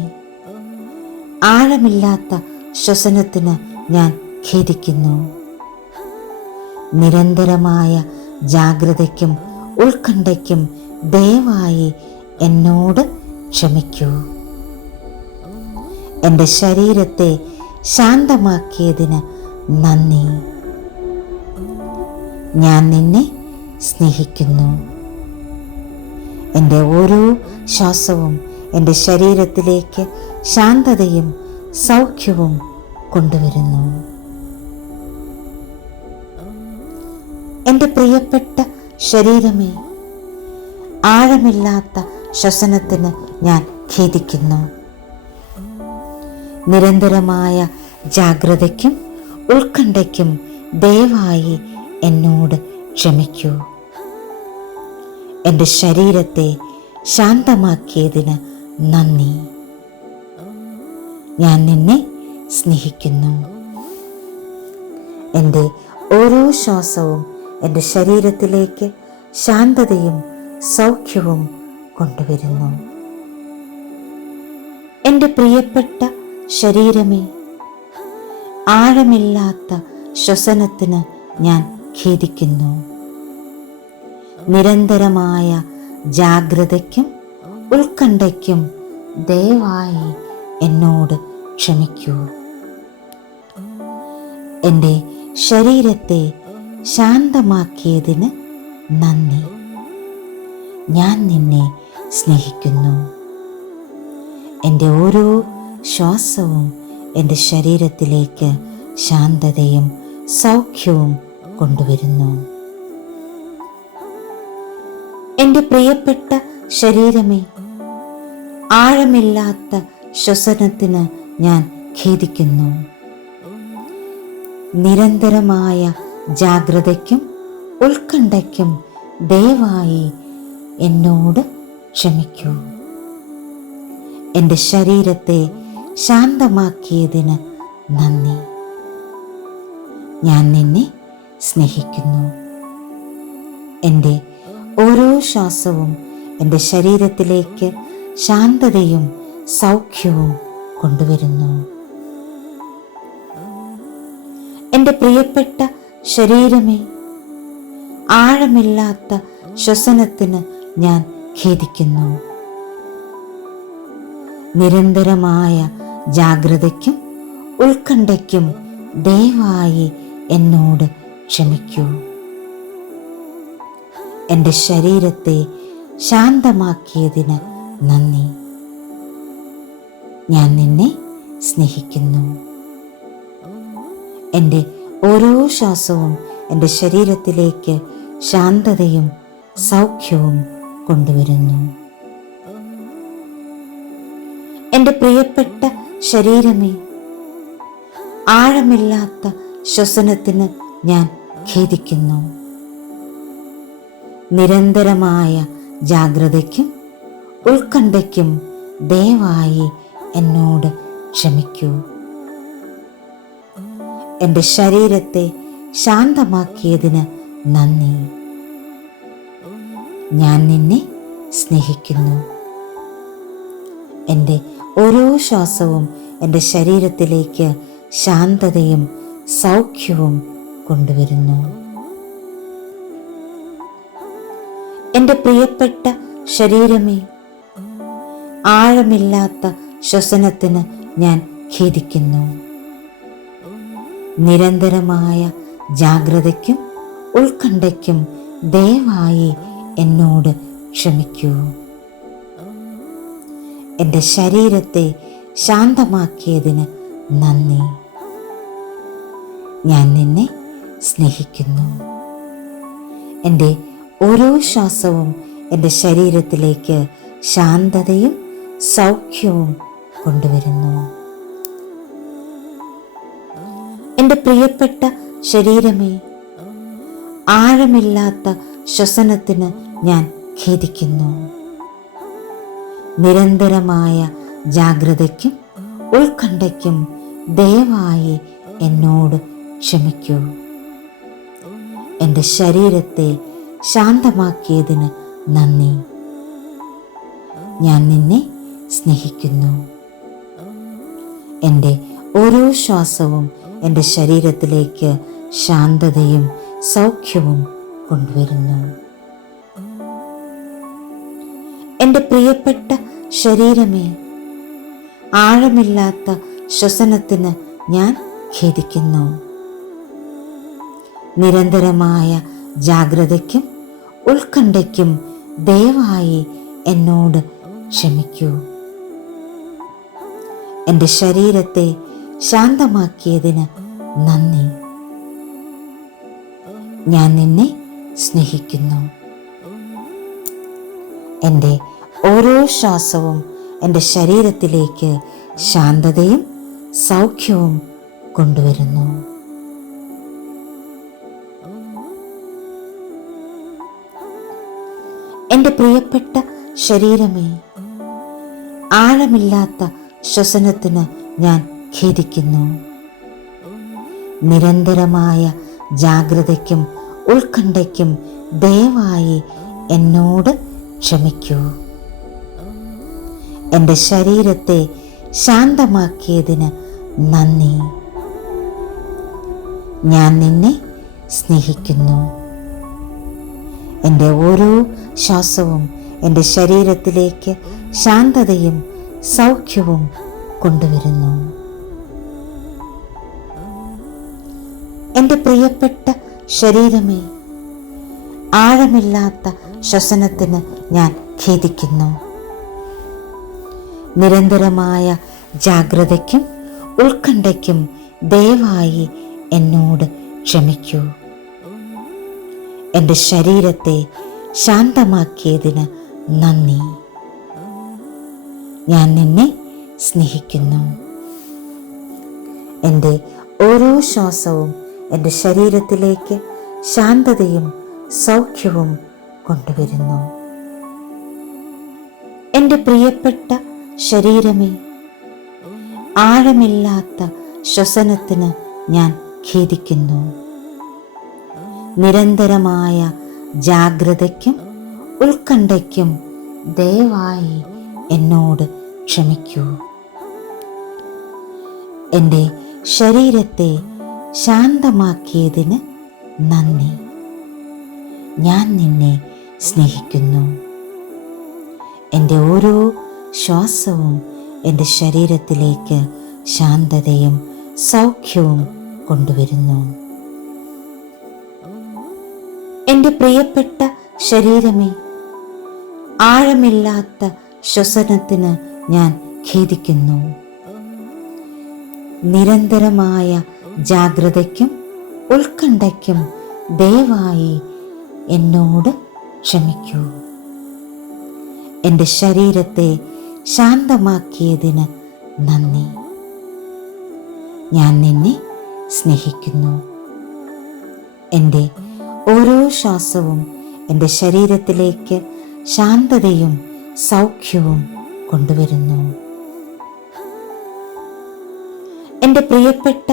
ആഴമില്ലാത്ത ശ്വസനത്തിന് ഞാൻ ഖേദിക്കുന്നു. നിരന്തരമായ ജാഗ്രതയ്ക്കും ഉത്കണ്ഠയ്ക്കും ദയവായി എന്നോട് ക്ഷമിക്കൂ. എൻ്റെ ശരീരത്തെ ശാന്തമാക്കിയതിന് നന്ദി. ഞാൻ നിന്നെ സ്നേഹിക്കുന്നു. എൻ്റെ ഓരോ ശ്വാസവും എൻ്റെ ശരീരത്തിലേക്ക് ശാന്തതയും സൗഖ്യവും കൊണ്ടുവരുന്നു. എൻ്റെ പ്രിയപ്പെട്ട ശരീരമേ, ആഴമില്ലാത്ത ശ്വസനത്തിന് ഞാൻ ഖേദിക്കുന്നു. നിരന്തരമായ ജാഗ്രതയ്ക്കും ഉത്കണ്ഠയ്ക്കും ദയവായി എന്നോട് ക്ഷമിക്കൂ. എൻ്റെ ശരീരത്തെ ശാന്തമാക്കിയതിന് നന്ദി. ഞാൻ നിന്നെ സ്നേഹിക്കുന്നു. എൻ്റെ ഓരോ ശ്വാസവും എൻ്റെ ശരീരത്തിലേക്ക് ശാന്തതയും സൗഖ്യവും കൊണ്ടുവരുന്നു. എൻ്റെ പ്രിയപ്പെട്ട ശരീരമേ, ആഴമില്ലാത്ത ശ്വസനത്തിന് ഞാൻ ഖേദിക്കുന്നു. നിരന്തരമായ ജാഗ്രതയ്ക്കും ഉത്കണ്ഠയ്ക്കും ദയവായി എന്നോട് ക്ഷമിക്കൂ. എൻ്റെ ശരീരത്തെ ശാന്തമാക്കിയതിന് നന്ദി. ഞാൻ നിന്നെ സ്നേഹിക്കുന്നു. എൻ്റെ ഓരോ ശ്വാസവും എൻ്റെ ശരീരത്തിലേക്ക് ശാന്തതയും സൗഖ്യവും കൊണ്ടുവരുന്നു. എൻ്റെ പ്രിയപ്പെട്ട ശരീരമേ, ആഴമില്ലാത്ത ശ്വസനത്തിന് ഞാൻ ഖേദിക്കുന്നു. നിരന്തരമായ ജാഗ്രതയ്ക്കും ഉത്കണ്ഠയ്ക്കും ദയവായി എന്നോട് ക്ഷമിക്കൂ. എൻ്റെ ശരീരത്തെ ശാന്തമാക്കിയതിന് നന്ദി. ഞാൻ നിന്നെ സ്നേഹിക്കുന്നു. എൻ്റെ ഓരോ ശ്വാസവും എൻ്റെ ശരീരത്തിലേക്ക് ശാന്തതയും സൗഖ്യവും കൊണ്ടുവരുന്നു. എൻ്റെ പ്രിയപ്പെട്ട ശരീരമേ, ആഴമില്ലാത്ത ശ്വസനത്തിന് ഞാൻ ഖേദിക്കുന്നു. നിരന്തരമായ ജാഗ്രതയ്ക്കും ഉത്കണ്ഠയ്ക്കും ദയവായി എന്നോട് ക്ഷമിക്കൂ. എൻ്റെ ശരീരത്തെ ശാന്തമാക്കിയതിന് നന്ദി. ഞാൻ നിന്നെ സ്നേഹിക്കുന്നു. എൻ്റെ ഓരോ ശ്വാസവും എൻ്റെ ശരീരത്തിലേക്ക് ശാന്തതയും സൗഖ്യവും കൊണ്ടുവരുന്നു. എൻ്റെ പ്രിയപ്പെട്ട ശരീരമേ, ആഴമില്ലാത്ത ശ്വസനത്തിന് ഞാൻ ഖേദിക്കുന്നു. നിരന്തരമായ ജാഗ്രതയ്ക്കും ഉത്കണ്ഠയ്ക്കും ദയവായി എന്നോട് ക്ഷമിക്കൂ. എൻ്റെ ശരീരത്തെ ശാന്തമാക്കിയതിന് നന്ദി. ഞാൻ നിന്നെ സ്നേഹിക്കുന്നു. എൻ്റെ ഓരോ ശ്വാസവും എൻ്റെ ശരീരത്തിലേക്ക് ശാന്തതയും സൗഖ്യവും കൊണ്ടുവരുന്നു. എൻ്റെ പ്രിയപ്പെട്ട ശരീരമേ, ആഴമില്ലാത്ത ശ്വസനത്തിന് ഞാൻ ഖേദിക്കുന്നു. നിരന്തരമായ ജാഗ്രതയ്ക്കും ഉത്കണ്ഠയ്ക്കും ദയവായി എന്നോട് ക്ഷമിക്കൂ. എൻ്റെ ശരീരത്തെ ശാന്തമാക്കിയതിന് നന്ദി. ഞാൻ നിന്നെ സ്നേഹിക്കുന്നു. എൻ്റെ ഓരോ ശ്വാസവും എൻ്റെ ശരീരത്തിലേക്ക് ശാന്തതയും സൗഖ്യവും കൊണ്ടുവരുന്നു. എൻ്റെ പ്രിയപ്പെട്ട ശരീരമേ, ആഴമില്ലാത്ത ശ്വസനത്തിന് ഞാൻ ഖേദിക്കുന്നു. നിരന്തരമായ ജാഗ്രതയ്ക്കും ഉത്കണ്ഠയ്ക്കും ദയവായി എന്നോട് ക്ഷമിക്കൂ. എൻ്റെ ശരീരത്തെ ശാന്തമാക്കിയതിന് നന്ദി. ഞാൻ നിന്നെ സ്നേഹിക്കുന്നു. എൻ്റെ ഓരോ ശ്വാസവും എൻ്റെ ശരീരത്തിലേക്ക് ശാന്തതയും സൗഖ്യവും കൊണ്ടുവരുന്നു. എൻ്റെ പ്രിയപ്പെട്ട ശരീരമേ, ആഴമില്ലാത്ത ശ്വസനത്തിന് ഞാൻ ഖേദിക്കുന്നു. നിരന്തരമായ ജാഗ്രതയ്ക്കും ഉത്കണ്ഠയ്ക്കും ദയവായി എന്നോട് ക്ഷമിക്കൂ. എൻ്റെ ശരീരത്തെ ശാന്തമാക്കിയതിന് നന്ദി. ഞാൻ നിന്നെ സ്നേഹിക്കുന്നു. എൻ്റെ ഓരോ ശ്വാസവും എൻ്റെ ശരീരത്തിലേക്ക് ശാന്തതയും സൗഖ്യവും കൊണ്ടുവരുന്നു. എൻ്റെ പ്രിയപ്പെട്ട ശരീരമേ, ആഴമില്ലാത്ത ശ്വസനത്തിന് ഞാൻ ഖേദിക്കുന്നു. നിരന്തരമായ ജാഗ്രതയ്ക്കും ഉത്കണ്ഠയ്ക്കും ദയവായി എന്നോട് ക്ഷമിക്കൂ. എൻ്റെ ശരീരത്തെ ശാന്തമാക്കിയതിന് നന്ദി. ഞാൻ നിന്നെ സ്നേഹിക്കുന്നു. എൻ്റെ ഓരോ ശ്വാസവും എൻ്റെ ശരീരത്തിലേക്ക് ശാന്തതയും സൗഖ്യവും കൊണ്ടുവരുന്നു. എൻ്റെ പ്രിയപ്പെട്ട ശരീരമേ, ആഴമില്ലാത്ത ശ്വസനത്തിന് ഞാൻ ഖേദിക്കുന്നു. നിരന്തരമായ ജാഗ്രതയ്ക്കും ഉത്കണ്ഠയ്ക്കും ദയവായി എന്നോട് ക്ഷമിക്കൂ. എൻ്റെ ശരീരത്തെ ശാന്തമാക്കിയതിന് നന്ദി. ഞാൻ നിന്നെ സ്നേഹിക്കുന്നു. എൻ്റെ ഓരോ ശ്വാസവും എൻ്റെ ശരീരത്തിലേക്ക് ശാന്തതയും സൗഖ്യവും കൊണ്ടുവരുന്നു. എൻ്റെ പ്രിയപ്പെട്ട ശരീരമേ, ആഴമില്ലാത്ത ശ്വസനത്തിന് ഞാൻ ഖേദിക്കുന്നു. നിരന്തരമായ ജാഗ്രതയ്ക്കും ഉത്കണ്ഠയ്ക്കും ദയവായി എന്നോട് ക്ഷമിക്കൂ. എൻ്റെ ശരീരത്തെ ശാന്തമാക്കിയതിന് നന്ദി. ഞാൻ നിന്നെ സ്നേഹിക്കുന്നു. എൻ്റെ ഓരോ ശ്വാസവും എൻ്റെ ശരീരത്തിലേക്ക് ശാന്തതയും സൗഖ്യവും കൊണ്ടുവരുന്നു. എൻ്റെ പ്രിയപ്പെട്ട ശരീരമേ, ആഴമില്ലാത്ത ശ്വസനത്തിന് ഞാൻ ഖേദിക്കുന്നു. നിരന്തരമായ ജാഗ്രതയ്ക്കും ഉത്കണ്ഠയ്ക്കും ദയവായി എന്നോട് ക്ഷമിക്കൂ. എൻ്റെ ശരീരത്തെ ശാന്തമാക്കിയതിന് നന്ദി. ഞാൻ നിന്നെ സ്നേഹിക്കുന്നു. എൻ്റെ ഓരോ ശ്വാസവും എൻ്റെ ശരീരത്തിലേക്ക് ശാന്തതയും സൗഖ്യവും കൊണ്ടുവരുന്നു. എൻ്റെ പ്രിയപ്പെട്ട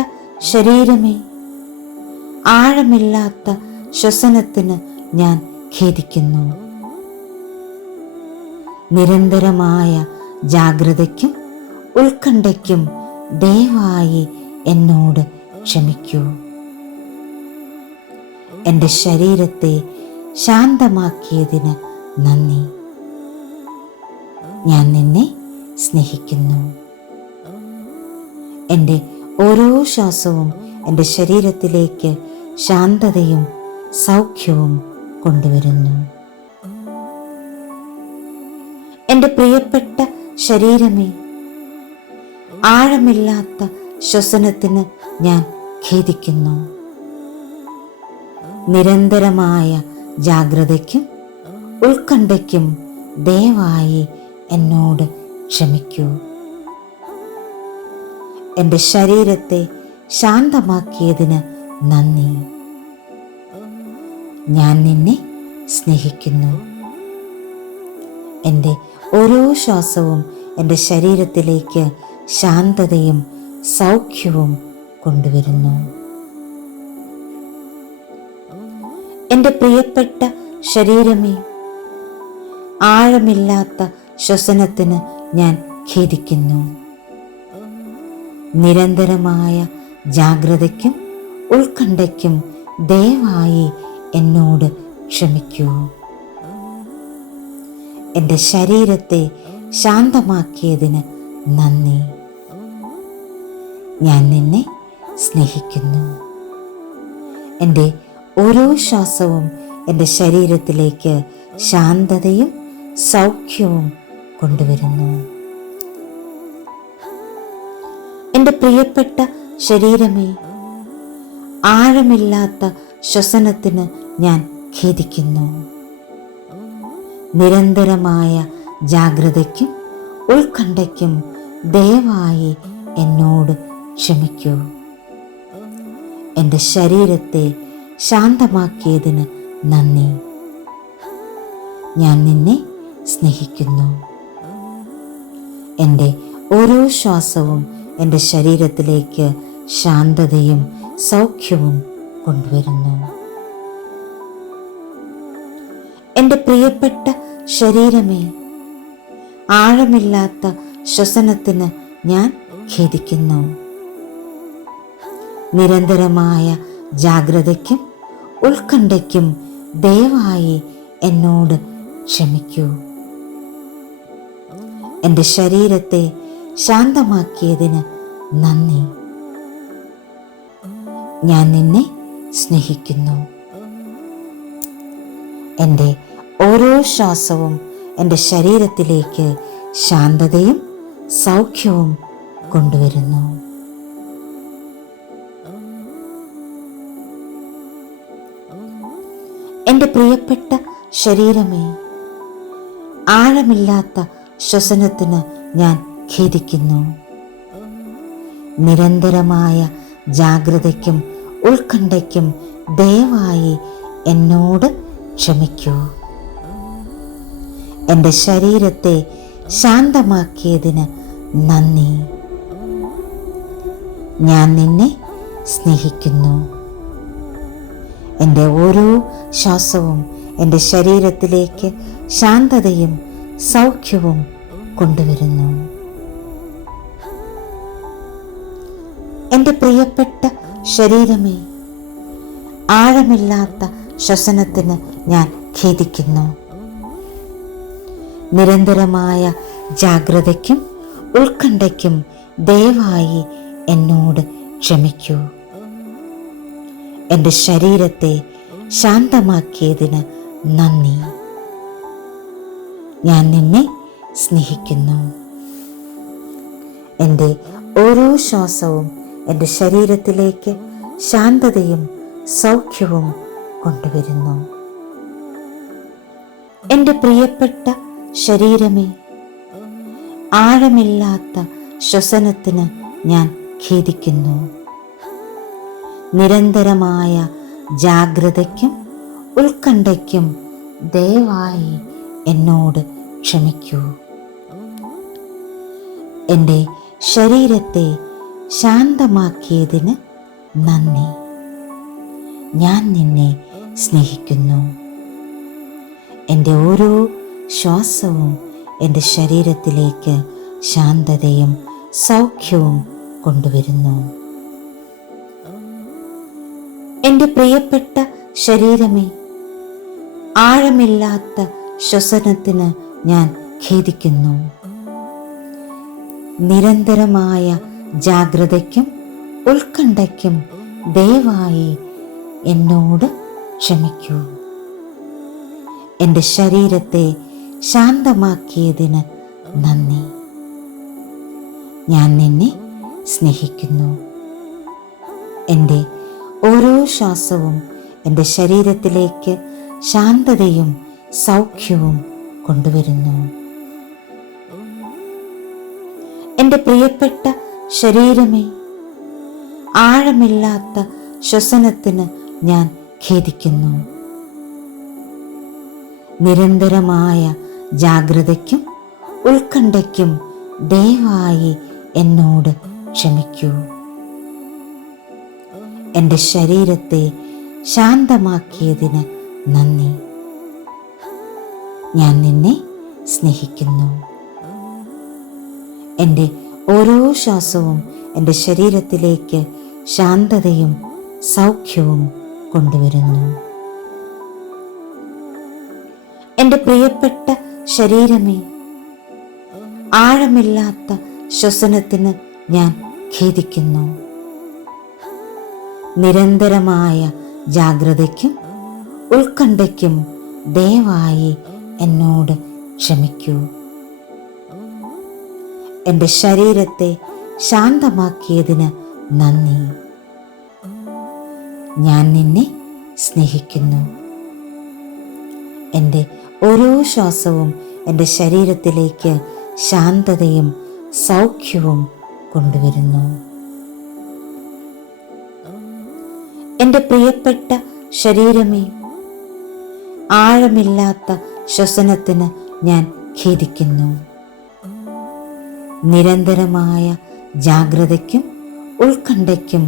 ശരീരമേ, ആഴമില്ലാത്ത ശ്വസനത്തിന് ഞാൻ ഖേദിക്കുന്നു. നിരന്തരമായ ജാഗ്രതയ്ക്കും ഉത്കണ്ഠയ്ക്കും ദയവായി എന്നോട് ക്ഷമിക്കൂ. എൻ്റെ ശരീരത്തെ ശാന്തമാക്കിയതിന് നന്ദി. ഞാൻ നിന്നെ സ്നേഹിക്കുന്നു. എൻ്റെ ഓരോ ശ്വാസവും എൻ്റെ ശരീരത്തിലേക്ക് ശാന്തതയും സൗഖ്യവും കൊണ്ടുവരുന്നു. എൻ്റെ പ്രിയപ്പെട്ട ശരീരമേ, ആഴമില്ലാത്ത ശ്വസനത്തിന് ഞാൻ ഖേദിക്കുന്നു. നിരന്തരമായ ജാഗ്രതയ്ക്കും ഉത്കണ്ഠയ്ക്കും ദയവായി എന്നോട് ക്ഷമിക്കൂ. എൻ്റെ ശരീരത്തെ ശാന്തമാക്കിയതിന് നന്ദി. ഞാൻ നിന്നെ സ്നേഹിക്കുന്നു. എൻ്റെ ഓരോ ശ്വാസവും എൻ്റെ ശരീരത്തിലേക്ക് ശാന്തതയും സൗഖ്യവും കൊണ്ടുവരുന്നു. എൻ്റെ പ്രിയപ്പെട്ട ശരീരമേ, ആഴമില്ലാത്ത ശ്വസനത്തിന് ഞാൻ ഖേദിക്കുന്നു. നിരന്തരമായ ജാഗ്രതയ്ക്കും ഉത്കണ്ഠയ്ക്കും ദയവായി എന്നോട് ക്ഷമിക്കൂ. എൻ്റെ ശരീരത്തെ ശാന്തമാക്കിയതിന് നന്ദി. ഞാൻ നിന്നെ സ്നേഹിക്കുന്നു. എൻ്റെ ഓരോ ശ്വാസവും എൻ്റെ ശരീരത്തിലേക്ക് ശാന്തതയും സൗഖ്യവും കൊണ്ടുവരുന്നു. എൻ്റെ പ്രിയപ്പെട്ട ശരീരമേ, ആഴമില്ലാത്ത ശ്വസനത്തിന് ഞാൻ ഖേദിക്കുന്നു. നിരന്തരമായ ജാഗ്രതയ്ക്കും ഉത്കണ്ഠയ്ക്കും ദയവായി എന്നോട് ക്ഷമിക്കൂ. എൻ്റെ ശരീരത്തെ ശാന്തമാക്കിയതിന് നന്ദി. ഞാൻ നിന്നെ സ്നേഹിക്കുന്നു. എൻ്റെ ഓരോ ശ്വാസവും എൻ്റെ ശരീരത്തിലേക്ക് ശാന്തതയും സൗഖ്യവും കൊണ്ടുവരുന്നു. എൻ്റെ പ്രിയപ്പെട്ട ശരീരമേ, ആഴമില്ലാത്ത ശ്വസനത്തിന് ഞാൻ ഖേദിക്കുന്നു. നിരന്തരമായ ജാഗ്രതയ്ക്കും ഉത്കണ്ഠയ്ക്കും ദയവായി എന്നോട് ക്ഷമിക്കൂ. എൻ്റെ ശരീരത്തെ ശാന്തമാക്കിയതിന് നന്ദി. ഞാൻ നിന്നെ സ്നേഹിക്കുന്നു. എൻ്റെ ഓരോ ശ്വാസവും എൻ്റെ ശരീരത്തിലേക്ക് ശാന്തതയും സൗഖ്യവും കൊണ്ടുവരുന്നു. എൻ്റെ പ്രിയപ്പെട്ട ശരീരമേ, ആഴമില്ലാത്ത ശ്വസനത്തിന് ഞാൻ ഖേദിക്കുന്നു. നിരന്തരമായ ജാഗ്രതയ്ക്കും ഉത്കണ്ഠയ്ക്കും ദയവായി എന്നോട് ക്ഷമിക്കൂ. എൻ്റെ ശരീരത്തെ ശാന്തമാക്കിയതിന് നന്ദി. ഞാൻ നിന്നെ സ്നേഹിക്കുന്നു. എൻ്റെ ഓരോ ശ്വാസവും എൻ്റെ ശരീരത്തിലേക്ക് ശാന്തതയും സൗഖ്യവും കൊണ്ടുവരുന്നു. എൻ്റെ പ്രിയപ്പെട്ട ശരീരമേ, ആഴമില്ലാത്ത ശ്വസനത്തിന് ഞാൻ ഖേദിക്കുന്നു. നിരന്തരമായ ജാഗ്രതയ്ക്കും ഉത്കണ്ഠയ്ക്കും ദയവായി എന്നോട് ക്ഷമിക്കൂ. എൻ്റെ ശരീരത്തെ ശാന്തമാക്കിയതിന് നന്ദി. ഞാൻ നിന്നെ സ്നേഹിക്കുന്നു. എൻ്റെ ഓരോ ശ്വാസവും എൻ്റെ ശരീരത്തിലേക്ക് ശാന്തതയും സൗഖ്യവും കൊണ്ടുവരുന്നു. എൻ്റെ പ്രിയപ്പെട്ട ശരീരമേ, ആഴമില്ലാത്ത ശ്വസനത്തിന് ഞാൻ ഖേദിക്കുന്നു. നിരന്തരമായ ജാഗ്രതയ്ക്കും ഉത്കണ്ഠയ്ക്കും ദയവായി എന്നോട് ക്ഷമിക്കൂ. എൻ്റെ ശരീരത്തെ ശാന്തമാക്കിയതിന് നന്ദി. ഞാൻ നിന്നെ സ്നേഹിക്കുന്നു. എൻ്റെ ഓരോ ശ്വാസവും എൻ്റെ ശരീരത്തിലേക്ക് ശാന്തതയും സൗഖ്യവും കൊണ്ടുവരുന്നു. എൻ്റെ പ്രിയപ്പെട്ട ശരീരമേ, ആഴമില്ലാത്ത ശ്വസനത്തിന് ഞാൻ ഖേദിക്കുന്നു. നിരന്തരമായ ജാഗ്രതയ്ക്കും ഉത്കണ്ഠയ്ക്കും ദയവായി എന്നോട് ക്ഷമിക്കൂ. എൻ്റെ ശരീരത്തെ ശാന്തമാക്കിയതിന് നന്ദി. ഞാൻ നിന്നെ സ്നേഹിക്കുന്നു. എൻ്റെ ഓരോ ശ്വാസവും എൻ്റെ ശരീരത്തിലേക്ക് ശാന്തതയും സൗഖ്യവും കൊണ്ടുവരുന്നു. എൻ്റെ പ്രിയപ്പെട്ട ശരീരമേ, ആഴമില്ലാത്ത ശ്വസനത്തിന് ഞാൻ ഖേദിക്കുന്നു. നിരന്തരമായ ജാഗ്രതയ്ക്കും ഉത്കണ്ഠയ്ക്കും ദയവായി എന്നോട് ക്ഷമിക്കൂ. എൻ്റെ ശരീരത്തെ ശാന്തമാക്കിയതിന് നന്ദി. ഞാൻ നിന്നെ സ്നേഹിക്കുന്നു. എൻ്റെ ഓരോ ശ്വാസവും എൻ്റെ ശരീരത്തിലേക്ക് ശാന്തതയും സൗഖ്യവും കൊണ്ടുവരുന്നു. എൻ്റെ പ്രിയപ്പെട്ട ശരീരമേ, ആഴമില്ലാത്ത ശ്വസനത്തിന് ഞാൻ ഖേദിക്കുന്നു. നിരന്തരമായ ജാഗ്രതയ്ക്കും ഉത്കണ്ഠയ്ക്കും ദയവായി എന്നോട് ക്ഷമിക്കൂ. എൻ്റെ ശരീരത്തെ ശാന്തമാക്കിയതിന് നന്ദി. ഞാൻ നിന്നെ സ്നേഹിക്കുന്നു. എൻ്റെ ഓരോ ശ്വാസവും എൻ്റെ ശരീരത്തിലേക്ക് ശാന്തതയും സൗഖ്യവും കൊണ്ടുവരുന്നു. എൻ്റെ പ്രിയപ്പെട്ട ശരീരമേ, ആഴമില്ലാത്ത ശ്വസനത്തിന് ഞാൻ ഖേദിക്കുന്നു. നിരന്തരമായ ജാഗ്രതയ്ക്കും ഉത്കണ്ഠയ്ക്കും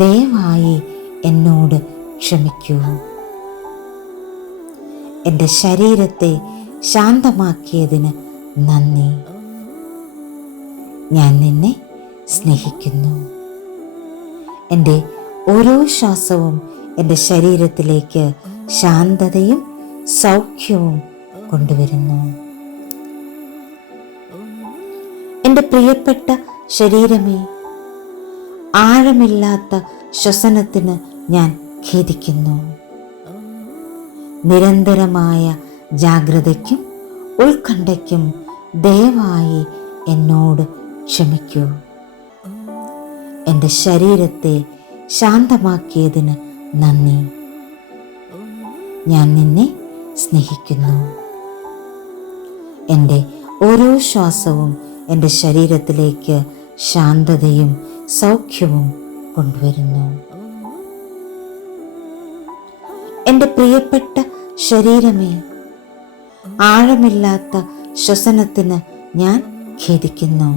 ദയവായി എന്നോട് ക്ഷമിക്കൂ. എൻ്റെ ശരീരത്തെ ശാന്തമാക്കിയതിന് നന്ദി. ഞാൻ നിന്നെ സ്നേഹിക്കുന്നു. എൻ്റെ ഓരോ ശ്വാസവും എൻ്റെ ശരീരത്തിലേക്ക് ശാന്തതയും സൗഖ്യവും കൊണ്ടുവരുന്നു. എൻ്റെ പ്രിയപ്പെട്ട ശരീരമേ, ആഴമില്ലാത്ത ശ്വസനത്തിന് ഞാൻ ഖേദിക്കുന്നു. നിരന്തരമായ ജാഗ്രതയ്ക്കും ഉത്കണ്ഠയ്ക്കും ദയവായി എന്നോട് ക്ഷമിക്കൂ. എൻ്റെ ശരീരത്തെ ശാന്തമാക്കിയതിന് നന്ദി. ഞാൻ നിന്നെ സ്നേഹിക്കുന്നു. എൻ്റെ ഓരോ ശ്വാസവും എൻ്റെ ശരീരത്തിലേക്ക് ശാന്തതയും സൗഖ്യവും കൊണ്ടുവരുന്നു. എൻ്റെ പ്രിയപ്പെട്ട ശരീരമേ, ആഴമില്ലാത്ത ശ്വസനത്തിന് ഞാൻ ഖേദിക്കുന്നു.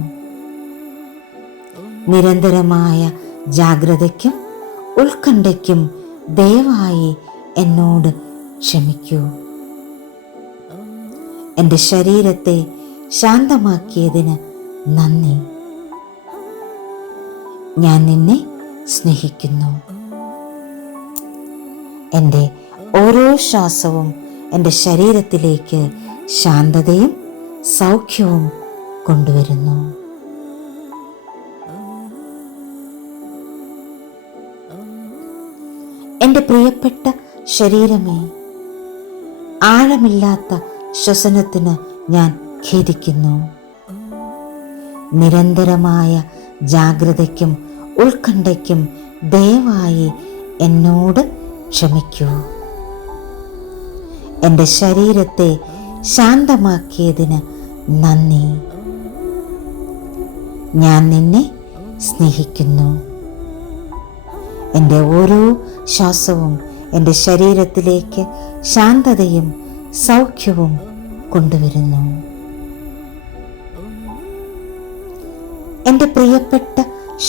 നിരന്തരമായ ജാഗ്രതയ്ക്കും ഉത്കണ്ഠയ്ക്കും ദയവായി എന്നോട് ക്ഷമിക്കൂ. എൻ്റെ ശരീരത്തെ ശാന്തമാക്കിയതിന് നന്ദി. ഞാൻ നിന്നെ സ്നേഹിക്കുന്നു. എൻ്റെ ഓരോ ശ്വാസവും എൻ്റെ ശരീരത്തിലേക്ക് ശാന്തതയും സൗഖ്യവും കൊണ്ടുവരുന്നു. എൻ്റെ പ്രിയപ്പെട്ട ശരീരമേ, ആഴമില്ലാത്ത ശ്വസനത്തിന് ഞാൻ ഖേദിക്കുന്നു. നിരന്തരമായ ജാഗ്രതയ്ക്കും ഉത്കണ്ഠയ്ക്കും ദയവായി എന്നോട് ക്ഷമിക്കൂ. എൻ്റെ ശരീരത്തെ ശാന്തമാക്കിയതിന് നന്ദി. ഞാൻ നിന്നെ സ്നേഹിക്കുന്നു. എൻ്റെ ഓരോ ശ്വാസവും എൻ്റെ ശരീരത്തിലേക്ക് ശാന്തതയും സൗഖ്യവും കൊണ്ടുവരുന്നു. എൻ്റെ പ്രിയപ്പെട്ട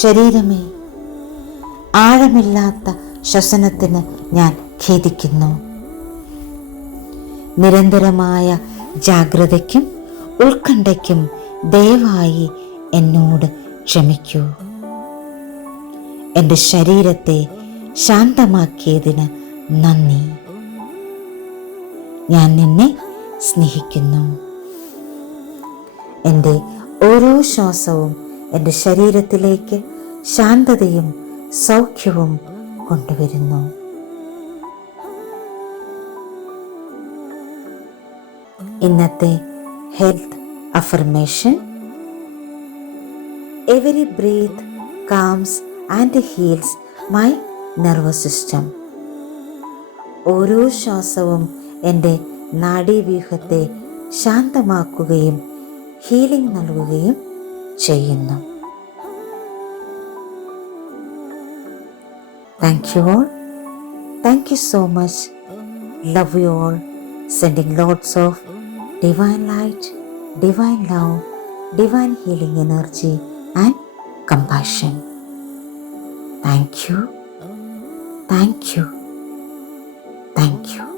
ശരീരമേ, ആഴമില്ലാത്ത ശ്വസനത്തിന് ഞാൻ ഖേദിക്കുന്നു. നിരന്തരമായ ജാഗ്രതയ്ക്കും ഉത്കണ്ഠയ്ക്കും ദയവായി എന്നോട് ക്ഷമിക്കൂ. എൻ്റെ ശരീരത്തെ ശാന്തമാക്കിയതിന് നന്ദി. ഞാൻ നിന്നെ സ്നേഹിക്കുന്നു. എൻ്റെ ഓരോ ശ്വാസവും എൻ്റെ ശരീരത്തിലേക്ക് ശാന്തതയും സൗഖ്യവും കൊണ്ടുവരുന്നു. ഇന്നത്തെ health affirmation: every breath calms and heals my nervous system. ഓരോ ശ്വാസവും എൻ്റെ നാഡീവ്യൂഹത്തെ ശാന്തമാക്കുകയും ഹീലിംഗ് നൽകുകയും ചെയ്യുന്നു. Thank you all. Thank you so much. Love you all. Sending lots of divine light, divine love, divine healing energy and compassion. Thank you. Thank you. Thank you.